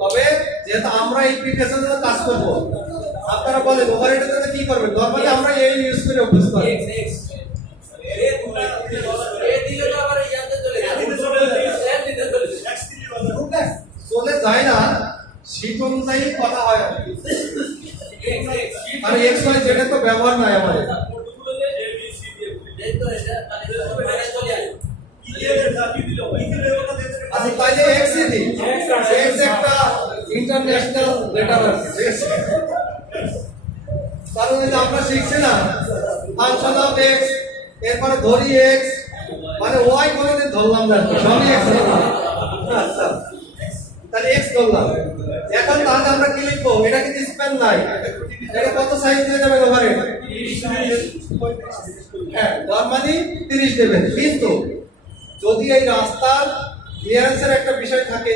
তবে যেহেতু আমরা এই প্রিভিয়াসের জন্য কাজ করব, আপনারা বলেন ওভারহেডের জন্য কি করবেন? নরমালি আমরা এই ইউজ করে অভ্যস্ত করি। চলে যায় না, শীত অনুযায়ী কথা হয় আর কি। আর XYZ এর তো ব্যবহার নাই আমাদের। আচ্ছা, তাইলে X এ দিই। X একটা ইন্টারন্যাশনাল লেটার আছে, কারণ এটা আমরা শিখছি না ফাংশন অফ X, এরপরে ধরি X, মানে Y কোনোদিন ধরলাম না, সবই X ধরলাম। আচ্ছা, তাহলে X ধরলাম। এখন তাহলে আমরা কি লিখবো? এটা কিন্তু স্প্যান নাই, এটা কত সাইজ দিয়ে যাবেন ওভারহেড? হ্যাঁ, নরমালি 30 দেবেন। কিন্তু যদি এই রাস্তার ক্লিয়ারেন্সের একটা বিষয় থাকে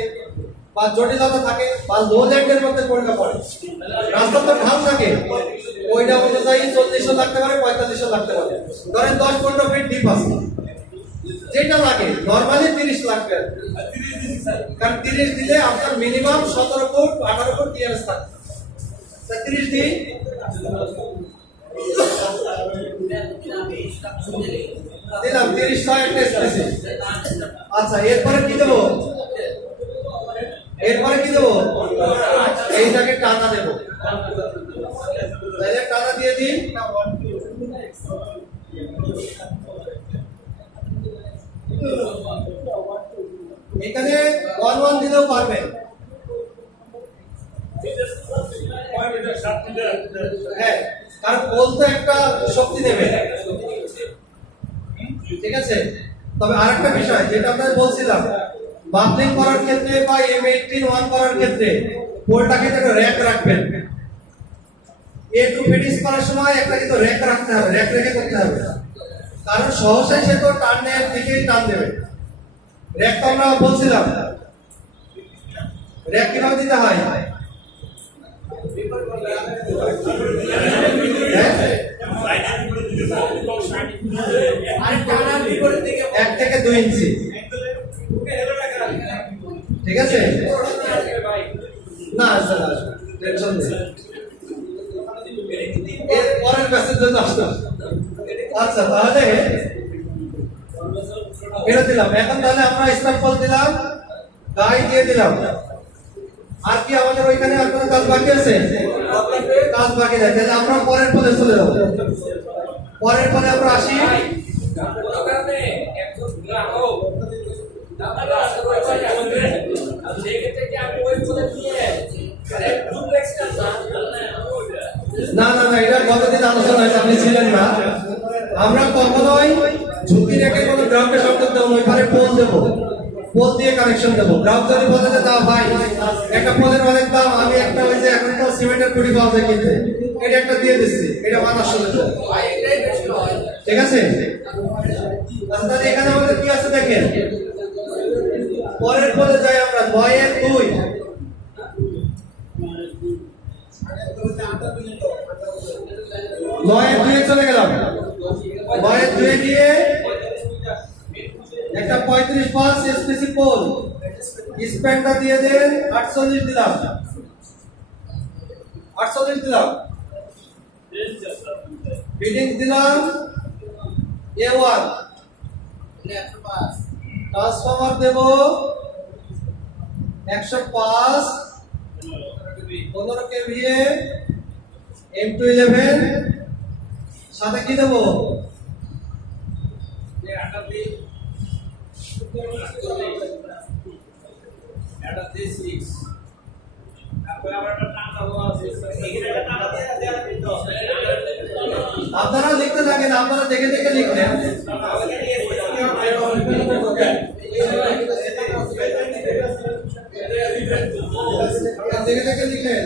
বা জটিলতা থাকে বা লো ল্যান্ডের মধ্যে পড়ে পড়ে, রাস্তা তো ঢাল থাকে, ওইটা অনুযায়ী 40 লাগতে পারে, 45 লাগতে পারে। ধরেন 10-15 ফিট ডিপ আছে, যেটা লাগে নরমালি 30 লাগবে। কারণ 30 দিলে আপনার মিনিমাম 17 ফুট 18 ফুট ক্লিয়ারেন্স থাকবে। 30 দিই, দিলাম 30 ছয় একটা স্পেসিং। আচ্ছা এরপরে কি দেবো? এরপরে কি দেবো? এইটাকে টানা দেবো, তাহলে টানা দিয়ে দিন। এখানে 1 দিলেও পারবেন। হ্যাঁ, কারণ পোল তো একটা শক্তি দেবে, ঠিক আছে। তবে আরেকটা বিষয় যেটা আপনাদের বলছিলাম, বাফলিং করার ক্ষেত্রে বা M18 1 করার ক্ষেত্রে পোলটাকে একটা র‍্যাক রাখবেন। A2 ফিটিংস করার সময় একটা কিন্তু র‍্যাক রাখতে হবে, র‍্যাক রেখে করতে হবে, কারণ সহসাই সে তো টানের দিকেই টান দেবে। র‍্যাক তো আমরা বলছিলাম, র‍্যাক কিভাবে দিতে হয়? এক থেকে 2 ইঞ্চি, ঠিক আছে। না স্যার টেনশন নেই, এর পরের মেসেজ জন্য আসতো। আচ্ছা তাহলে এটা দিলাম। এখন তাহলে আমরা স্ট্যাম্পল দিলাম, গাই দিয়ে দিলাম। আর কি আমাদের ওইখানে আপনার কাজ বাকি আছে? কাজ বাকি আছে, তাহলে আমরা পরের পদে চলে যাব। পরের পদে আমরা আসি। না না না, এটা গতদিন আলোচনা হয়েছে, আপনি ছিলেন না। আমরা কখনোই ঝুঁকি রেখে কোনো গ্রাহককে সংযোগ দেবো, ওইখানে পোল দেবো, পোল দিয়ে কানেকশন দেবো। গ্রাহক যদি বলে যে দাও ভাই একটা পোলের অনেক দাম, আমি একটা ওই যে এখন তো সিমেন্টের কুড়ি পাওয়া যায় কিনতে, এটা একটা দিয়ে দিচ্ছি, এটা মানার সুযোগ, ঠিক আছে। আচ্ছা তাহলে এখানে আমাদের কি আছে দেখেন, পরের পোলে যাই আমরা 9-2, 9-2 চলে গেলাম। 9-2 গিয়ে একটা 35 এসপিসি পোল স্প্যানটা দিয়ে দেন, 48 দিলাম, 48 দিলাম। ফিটিংস দিলাম A1, ট্রান্সফরমার দেব 105 15 kVA M211, সাথে কি দেব? আপনারা লিখতে থাকেন, আপনারা দেখে দেখে লিখলেন। দেখে দেখে লিখলেন।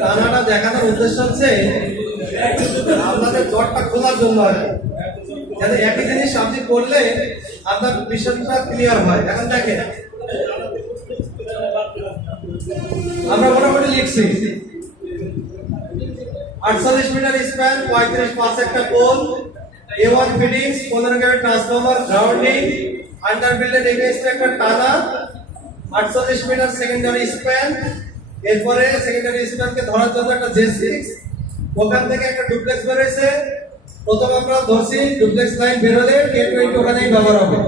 টানাটা দেখানোর উদ্দেশ্য হচ্ছে আপনাদের জটটা খোলার জন্য আর কি, যাতে একই জিনিস আপনি করলে আপনার বিষয়টা ক্লিয়ার হয়। এখন দেখেন আমরা মোটামুটি লিখছি 48 মিটার স্প্যান, 35 একটা pole, A1 fittings, 15 kV transformer, grounding, underbuilt against একটা টানা, 48 মিটার সেকেন্ডারি স্প্যান। এরপরে সেকেন্ডারি স্প্যানকে ধরার জন্য একটা J6, ওখান থেকে একটা ডুপ্লেক্স বের হয়েছে। প্রথম আমরা ধরছি ডুপ্লেক্স লাইন বের হলে K20 ওখানেই ব্যবহার হবে।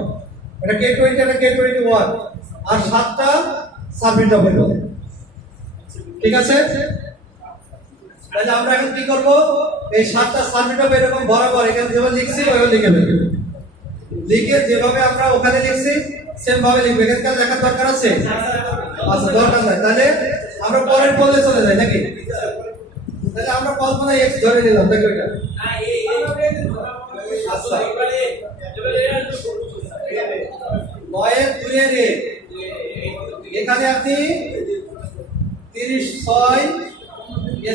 এটা K20 এটা K21 আর 7টা সাবমিট হলো। ঠিক আছে, তাহলে আমরা এখন কি করব, এই 7টা সাবমিট হবে এরকম বরাবর এখানে যেভাবে লিখছি ওইভাবে লিখে ফেলব। লিখে যেভাবে আমরা ওখানে লিখছি সেম ভাবে লিখবে। এখানকার লেখার দরকার আছে? আচ্ছা, দরকার নাই। তাহলে আমরা পরের পদে চলে যাই নাকি? তাহলে আমরা কল্পনা x ধরে নিলাম, দেখো এটা। আচ্ছা, 9-2 এর এখানে আপনি 36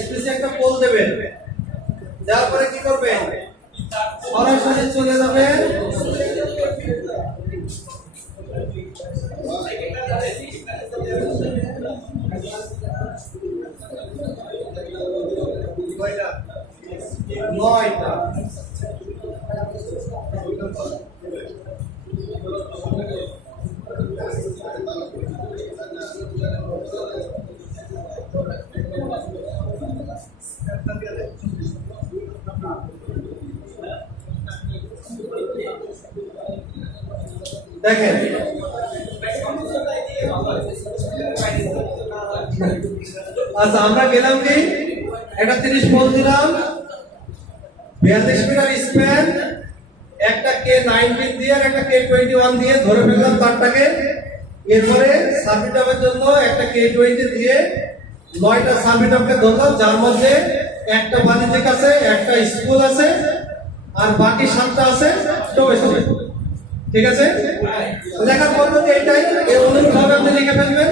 স্পেসে একটা পোল দেবেন। দেওয়ার পরে কি করবেন, সরাসরি চলে যাবেন নয়টা। দেখেন আচ্ছা, আমরা গেলাম কি একটা 30 পোল দিলাম, 42 মিটার স্প্যান, একটা K19 দিয়ে আর একটা K21 দিয়ে ধরে ফেললাম তারটাকে। এরপরে সাবমিটামের জন্য একটা K20 দিয়ে 9টা সাবমিটামকে ধরলাম, যার মধ্যে একটা বাণিজ্যিক আছে, একটা স্কুল আছে আর বাকি 7টা আছে স্টোভে। ঠিক আছে, লেখার পদ্ধতি এটাই, এই অনুরূপভাবে আপনি লিখে ফেলবেন।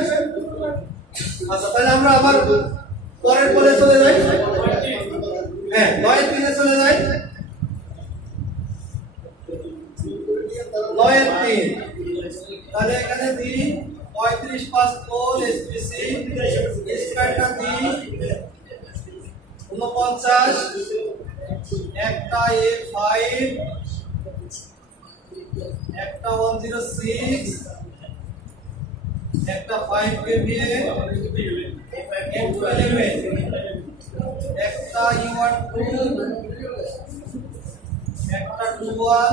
আচ্ছা, তাহলে আমরা আবার পরের পদে চলে যাই। হ্যাঁ, 9-3 চলে যাই। 9-3, তাহলে এখানে দিই 35 পোল এসপিসি, স্কয়ারটা দিই 49, একটা A5, একটা 106, একটা 5 kVA, M11, একটা U12, একটা 21,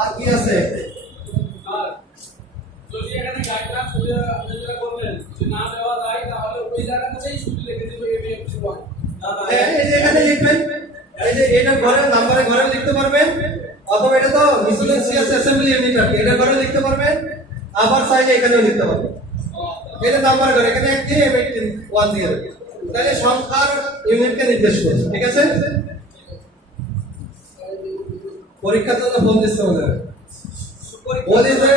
আর কি আছে? যদি এখানে গাইডলাইন খুলে আপনি যেটা করবেন যদি না দেওয়া যায় তাহলে ওই জায়গাটাতেই শুধু লিখে দিব ABF1। হ্যাঁ, এই যে এখানে লিখবেন, এই যে এটা ঘরে নাম্বারে ঘরে লিখতে পারবেন, অথবা এটা তো মিসেলেনিয়াস অ্যাসেম্বলি ইউনিট আছে, এটা ঘরে লিখতে পারবেন, আবার চাইলে এখানেও লিখতে পারবেন। এটা নাম্বারে ঘরে এখানে 1 দিয়ে 1 দিয়ে দেবেন, তাহলে সংখ্যার ইউনিটকে নির্দেশ করছে। ঠিক আছে, পরীক্ষার জন্য ফোন দিতে হবে, বলি যে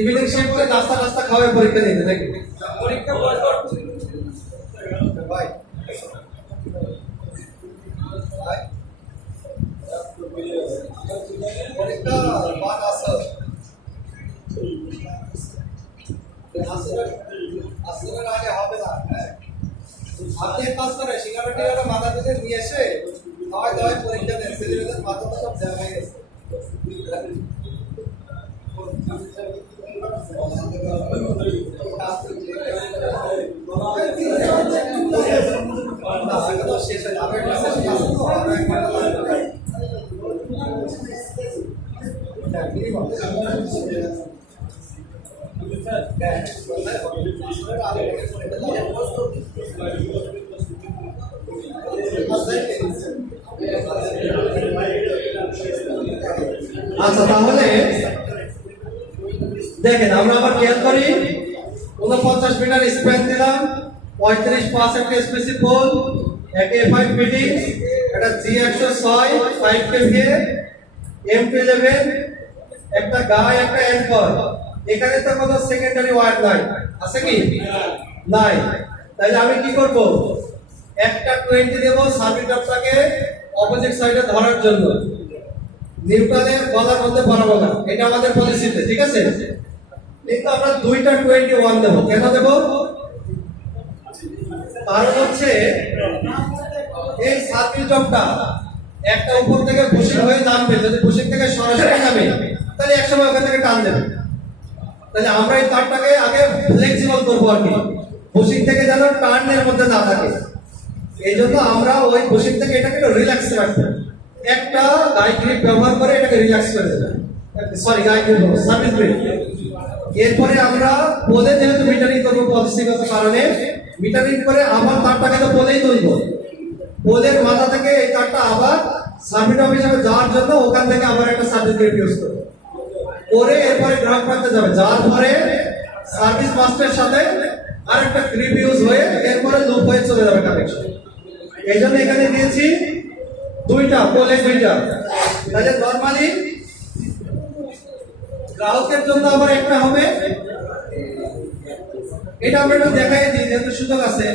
ইভিনিং শিফট করে নাস্তা খাওয়ায় পরীক্ষা নিতে নাকি? পরীক্ষা বয়কট ভাই পরীক্ষা বাদ আছে, আসলের আগে হবে না। আপনি এক কাজ করেন, সিঙ্গারাটি মাথা থেকে নিয়ে এসে খাওয়াই পরীক্ষা দেন, সিলেবাসের মাথা তো সব জায়গায় গেছে। শেষ হয়ে যাবে। আচ্ছা, তাহলে দেখেন আমরা আবার খেয়াল করি, 49 মিটার স্প্যান দিলাম, 35 একটা স্পেসিফিক পোল, একটা A5 ফিটিং, একটা G106 5 kVA, M11, একটা গায়ে একটা অ্যাঙ্কর। এখানে তো কোনো সেকেন্ডারি ওয়্যার নাই, আছে কি? নাই। তাহলে আমি কি করব, একটা 20 দেব সাবমিটারটাকে অপোজিট সাইডে ধরার জন্য, নিউট্রালের গলার মধ্যে বাড়াবো না, এটা আমাদের পলিসিতে। ঠিক আছে, কিন্তু আমরা দুইটা 21 দেব। কেন দেব? কারণ হচ্ছে এই সার্ভিস জবটা একটা উপর থেকে বুশিং হয়ে নামবে, যদি বুশিং থেকে সরাসরি নামে তাহলে একসময় ওখান থেকে টান দেবে। তাহলে আমরা এই তারটাকে আগে ফ্লেক্সিবল করবো আর কি, বুশিং থেকে যেন টার্নের মধ্যে না থাকে। এই জন্য আমরা ওই বুশিং থেকে এটাকে একটু রিল্যাক্স রাখবো, একটা গাইড গ্রিপ ব্যবহার করে এটাকে রিল্যাক্স করে দেবো, sorry guide grip service grip. এরপরে আমরা পোলে যেহেতু মিটারিং করবো পলিসিগত কারণে মিটারিং করে আবার তারটাকে তো পোলেই তুলবো, পোলের মাথা থেকে এই তারটা আবার সার্ভিস অফ হিসাবে যাওয়ার জন্য ওখান থেকে আবার একটা সার্ভিস গ্রিপ ইউজ করবো, করে এরপরে গ্রাহক প্রান্তে যাবে, যাওয়ার পরে সার্ভিস মাস্টারের সাথে আরেকটা গ্রিপ ইউজ হয়ে এরপরে লুপ হয়ে চলে যাবে কানেকশন। এই জন্য এখানে দিয়েছি দুইটা পোলে দুইটা। তাহলে নরমালি গ্রাহকের জন্য আবার একটা হবে, এটা আমরা একটু দেখাই দিই যেহেতু সুযোগ আছে।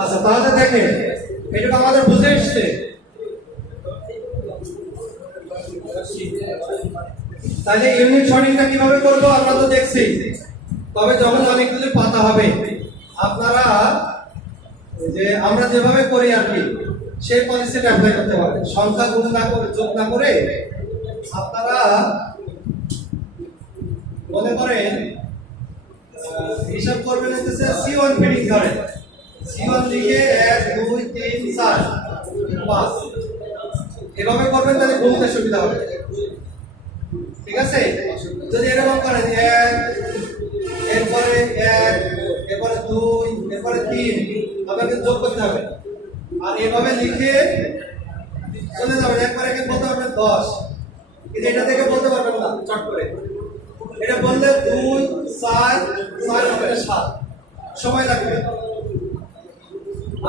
আচ্ছা তাহলে দেখেন এটা আমাদের বুঝে এসছে। তাহলে ইউনিট শর্টিংটা কিভাবে করব আমরা তো দেখছি, তবে যখন অনেকগুলো পাতা হবে আপনারা যে আমরা যেভাবে করি আর কি সেই পলিসিটা অ্যাপ্লাই করতে পারবেন। সংখ্যা গুণ না করে যোগ না করে আপনারা মনে করেন হিসাব করবেন হচ্ছে C1 ফিডিং ধরেন, C1 লিখে 1 2 3 4 5 এভাবে করবেন তাহলে গুনতে সুবিধা হবে, ঠিক আছে? যদি এরকম করেন 1 এরপরে 1 এরপরে 2 এরপরে 3 আপনাকে যোগ করতে হবে, আর এভাবে লিখে চলে যাবেন, একবার একে বলতে পারবেন 10, কিন্তু এটা থেকে বলতে পারবেন না চট করে, এটা বললে 2 4 4 হবে 7 সময় লাগবে,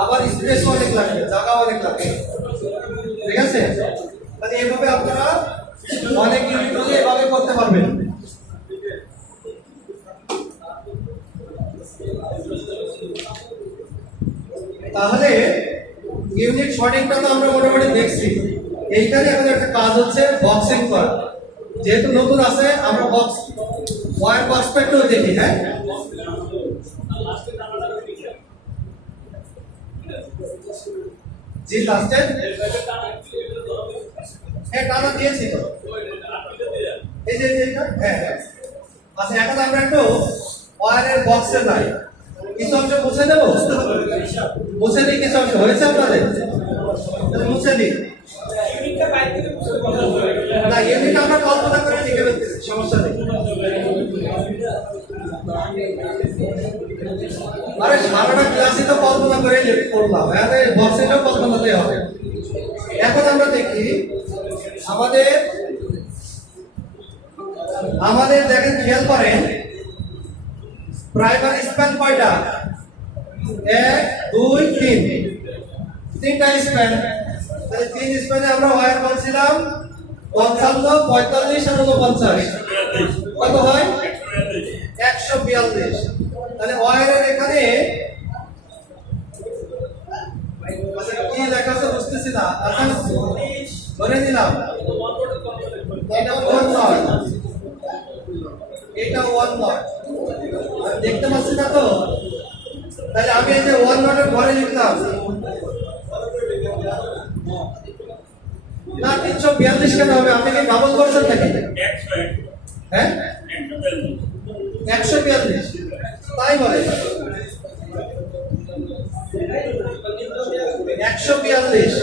আবার স্পেস অনেক লাগবে, জায়গা অনেক লাগবে, ঠিক আছে? তাহলে এইভাবে আপনারা অনেক ইউনিট হলে এভাবে করতে পারবেন। তাহলে ইউনিট শর্টিংটা তো আমরা মোটামুটি দেখছি, এইখানে এখন একটা কাজ হচ্ছে বক্সিং করা, যেহেতু নতুন আছে আমরা বক্স ওয়্যার বক্সটা একটু দেখি। হ্যাঁ জি লাস্টে হ্যাঁ টানা দিয়েছি তো, এই যে এইটা হ্যাঁ হ্যাঁ। আচ্ছা এখন আমরা একটু ওয়্যারের বক্সের নাই কিছু অংশ মুছে দেবো, মুছে দিই কিছু অংশ হয়েছে আপনাদের, মুছে দিই না, ইউনিট আমরা কল্পনা করে লিখে ফেলতেছি, সমস্যা নেই। আরে সারাটা ক্লাসে তো কল্পনা করে করলাম, আরে বক্সেটাও কল্পনাতেই হবে। এখন আমরা দেখি আমাদের দেখেন খেয়াল করেন প্রাইমারি স্প্যান কয়টা, 1 2 3 তিনটা স্প্যান। তাহলে 3 স্প্যানে আমরা ওয়্যার বলছিলাম 55 45 আর 49 কত হয় 142। তাহলে ওয়্যারের এখানে কি লেখা আছে বুঝতেছি না, আচ্ছা ধরে নিলাম এটা 1 নট, এটা 1 নট, দেখতে পাচ্ছি না তো? তাহলে আমি এই যে 1 নটের ঘরে লিখলাম না 342 কেন হবে? আপনি কি ডাবল করছেন নাকি? হ্যাঁ 142 তাই বলে 142।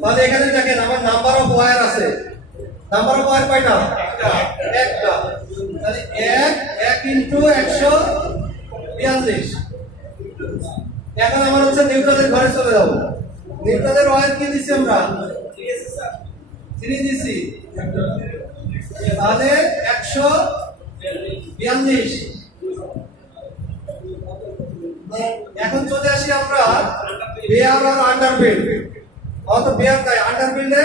তাহলে এখানে দেখেন আমার নাম্বার অফ ওয়্যার আছে, নাম্বার অফ ওয়্যার কয়টা? একটা। তাহলে 1 ইনটু 142। এখন আমার হচ্ছে নিউটনের ঘরে চলে যাব, নিউটনের ওয়্যার কি দিছি আমরা? 3 দিছি, তাহলে 142 এখন চলে আসি আমরা বেয়ার আর আন্ডারবিল্ড। অত বেয়ার তাই আন্ডারবিল্ডে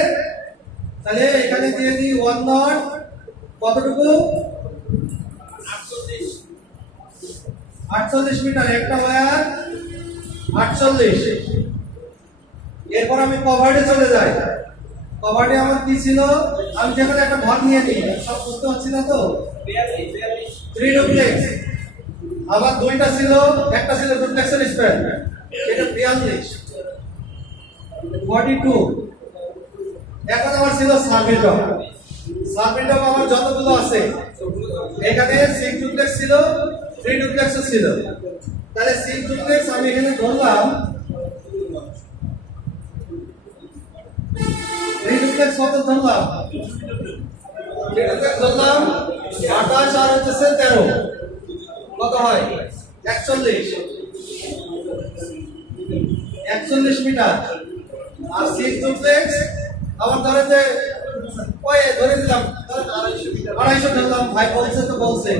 তাহলে এখানে দিয়ে দিই 1 নট কতটুকু 48 মিটার একটা ওয়্যার 48। এরপর আমি কভার্ডে চলে যাই। কভার্ডে আমার কি ছিল, আমি যেখানে একটা ঘর নিয়ে নিই, সব বুঝতে পারছি না তো। 3 ডুপ্লেক্স, আবার দুইটা ছিল, একটা ছিল ডুপ্লেক্সের স্প্যান, এটা 42 42। এখন আমার ছিল সার্ভিটপ। সার্ভিটপ আমার যতগুলো আছে, এখানে 6 ডুপ্লেক্স ছিল, 3 ডুপ্লেক্স ছিল। তাহলে 6 ডুপ্লেক্স আমি এখানে ধরলাম, 3 ডুপ্লেক্স কত ধরলাম, 3 ডুপ্লেক্স ধরলাম 28 আর হচ্ছে 13, কত হয় 41 মিটার। আর 6 ডুপ্লেক্স আমার ধরে যে ওই ধরে দিলাম 250 ধরলাম, ভাই বলছে তো বলছে,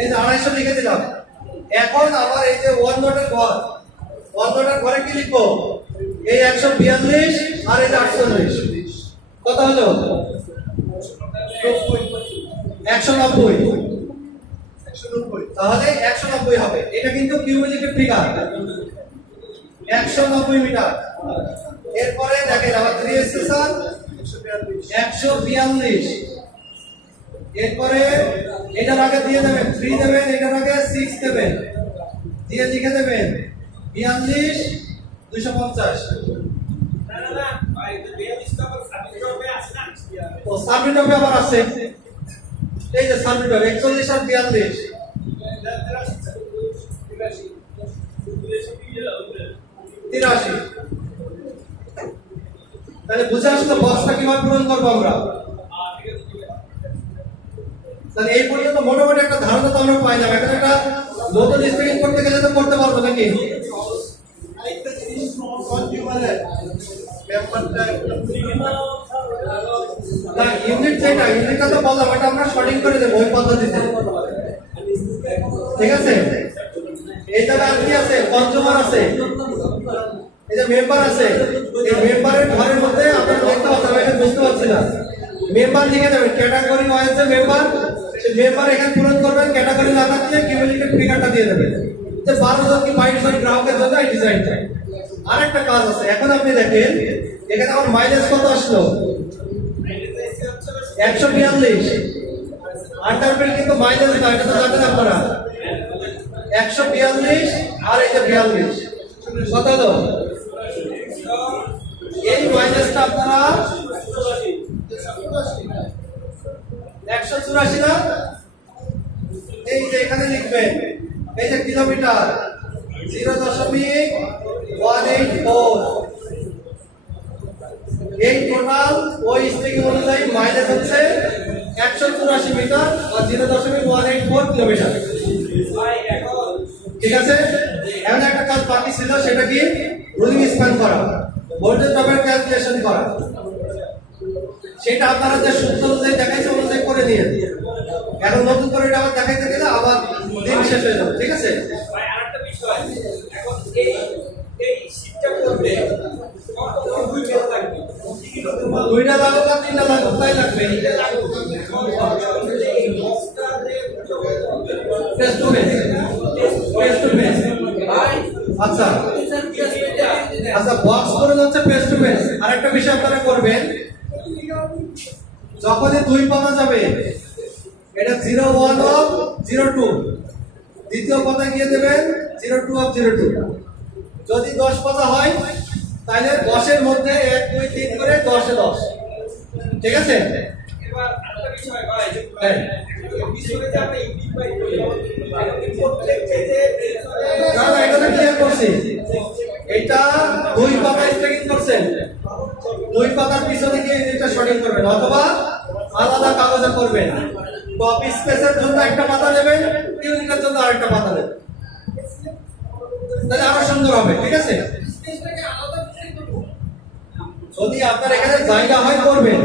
এই যে 250 লিখে দিলাম। এখন আবার এই যে 1 নটের ঘর, 1 নটের ঘরে কি লিখবো, এই 142 আর এই যে 48, কত হলো 190। তাহলে 190 হবে, এটা কিন্তু কিউবিক ফিগার 190 মিটার। এরপরে দেখেন আবার 3 স্টেশন 142। এরপরে এটার আগে দিয়ে দেবেন 3 দেবেন, এটার আগে 6 দেবেন, দিয়ে লিখে দেবেন 42 250। ও সাবমিটে আবার আছে, এই যে সাবমিটে 41 আর 42 83। তাহলে বুঝে আসলো বক্সটা কিভাবে পূরণ করবো আমরা। তাহলে এই পর্যন্ত মোটামুটি একটা ধারণা তো আমরা পাইলাম। এখন একটা নতুন স্পেলিং করতে গেলে তো করতে পারবো নাকি। আরেকটা জিনিস কনজিউমারের ব্যাপারটা না ইউনিট যেটা, ইউনিটটা তো বললাম, এটা আমরা শর্টিং করে দেবো ওই পদ্ধতিতে, ঠিক আছে। এই জায়গায় আর কি আছে, কনজিউমার আছে, এই যে মেম্বার আছে। এই মেম্বারের ঘরের মধ্যে আপনারা দেখতে পাচ্ছেন, আমি এটা বুঝতে পারছি না। মেম্বার লিখে দেবেন, ক্যাটাগরি ওয়াইজ মেম্বার, সেই মেম্বার এখানে পূরণ করবেন। ক্যাটাগরি না থাকলে কিউবিক ফিগারটা দিয়ে দেবেন যে 12 জন কি 22 জন গ্রাহকের জন্য এই ডিজাইনটা। আরেকটা কাজ আছে, এখন আপনি দেখেন এখানে আমার মাইলেজ কত আসলো 142। আন্ডারবিল কিন্তু মাইলেজ না, এটা তো জানেন আপনারা। 142 আর এই যে 42, কত হলো, এই মাইলেজটা আপনারা 184 না, এই যে এখানে লিখবেন, এই যে কিলোমিটার 0.184। এই টোটাল ওই স্ট্রিং অনুযায়ী মাইলেজ হচ্ছে 184 মিটার আর 0.184 কিলোমিটার, ঠিক আছে। এমন একটা কাজ বাকি ছিল, সেটা কি রুলিং স্প্যান করা, ভোল্টেজ ড্রপের ক্যালকুলেশন করা। সেটা আপনারা যে সূত্র অনুযায়ী দেখাইছে অনুযায়ী করে নিয়ে, এখন নতুন করে এটা আবার দেখাইতে গেলে আবার দিন শেষ হয়ে যাবে, ঠিক আছে। ভাই আরেকটা বিষয়, এখন এই শীটটা করতে কত দুই পেজ লাগবে, দুইটা লাগুক আর তিনটা লাগুক, তাই লাগবে। Face to face, face to face. আচ্ছা আচ্ছা, বক্স করে যাচ্ছে ফেস টু ফেস। আরেকটা বিষয় আপনারা করবেন, যখনই দুই পাতা যাবে, এটা 01 অফ 02, দ্বিতীয় পাতা গিয়ে দেবেন 02 অফ 02। যদি 10 পাতা হয় তাহলে 10 এর মধ্যে 1 2 3 করে 10 এ 10, ঠিক আছে। এবার আরেকটা বিষয় ভাই, হ্যাঁ। বিষয়ে যে আমরা ইউনিট বাই করি, প্রত্যেক পেজে না না, এটা ক্লিয়ার করছি। এটা দুই পাতা স্ট্রেকিং করছেন, দুই পাতার পিছনে গিয়ে ইউনিটটা শর্টিং করবেন, অথবা আলাদা কাগজে করবেন। কপি স্পেসের জন্য একটা পাতা নেবেন, ইউনিটের জন্য আরেকটা পাতা নেবেন, তাহলে আরো সুন্দর হবে, ঠিক আছে। যদি আপনার এখানে জায়গা হয় করবেন,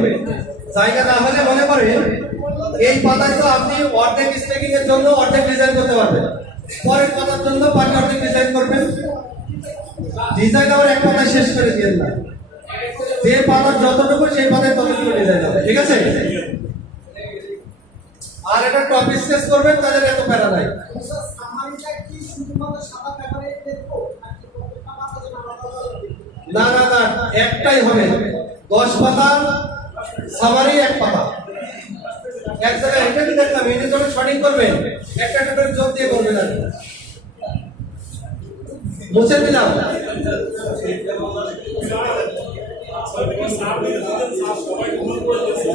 জায়গা না হলে মনে করেন এই পাতায় তো আপনি অর্ধেক স্টেকিং এর জন্য অর্ধেক ডিজাইন করতে পারবেন, পরের পাতার জন্য বাকি অর্ধেক ডিজাইন করবেন। ডিজাইন আবার এক পাতায় শেষ করে দিয়েন না, যে পাতার যতটুকু সেই পাতায় ততটুকু ডিজাইন হবে, ঠিক আছে? আর এটা টপ স্কেচ করবেন, তাদের এত প্যারা নাই। স্যার সামারিটা কি শুধুমাত্র সাদা পেপারে দেখবো নাকি প্রত্যেকটা পাতা যেন আলাদা আলাদা দেখবো? না না না, একটাই হবে, 10 পাতা সামারি, এক পাতা। এক জায়গায় এটা কি দেখলাম, এটা যখন শর্টিং করবেন একটা একটা করে যোগ দিয়ে করবেন আর কি। মুছে দিলাম। সবাই গ্রুপ করে দিচ্ছে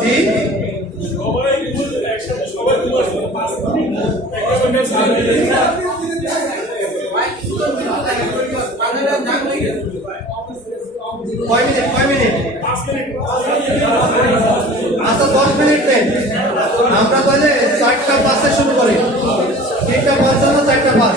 জি সবাই গ্রুপ একসাথে সবাই গ্রুপ আসবে একটা সঙ্গে সামনে কয় মিনিট 5 মিনিট আচ্ছা 10 মিনিট দেন। আমরা তাহলে 4টা 5 শুরু করি, 3টা 5 4টা 5।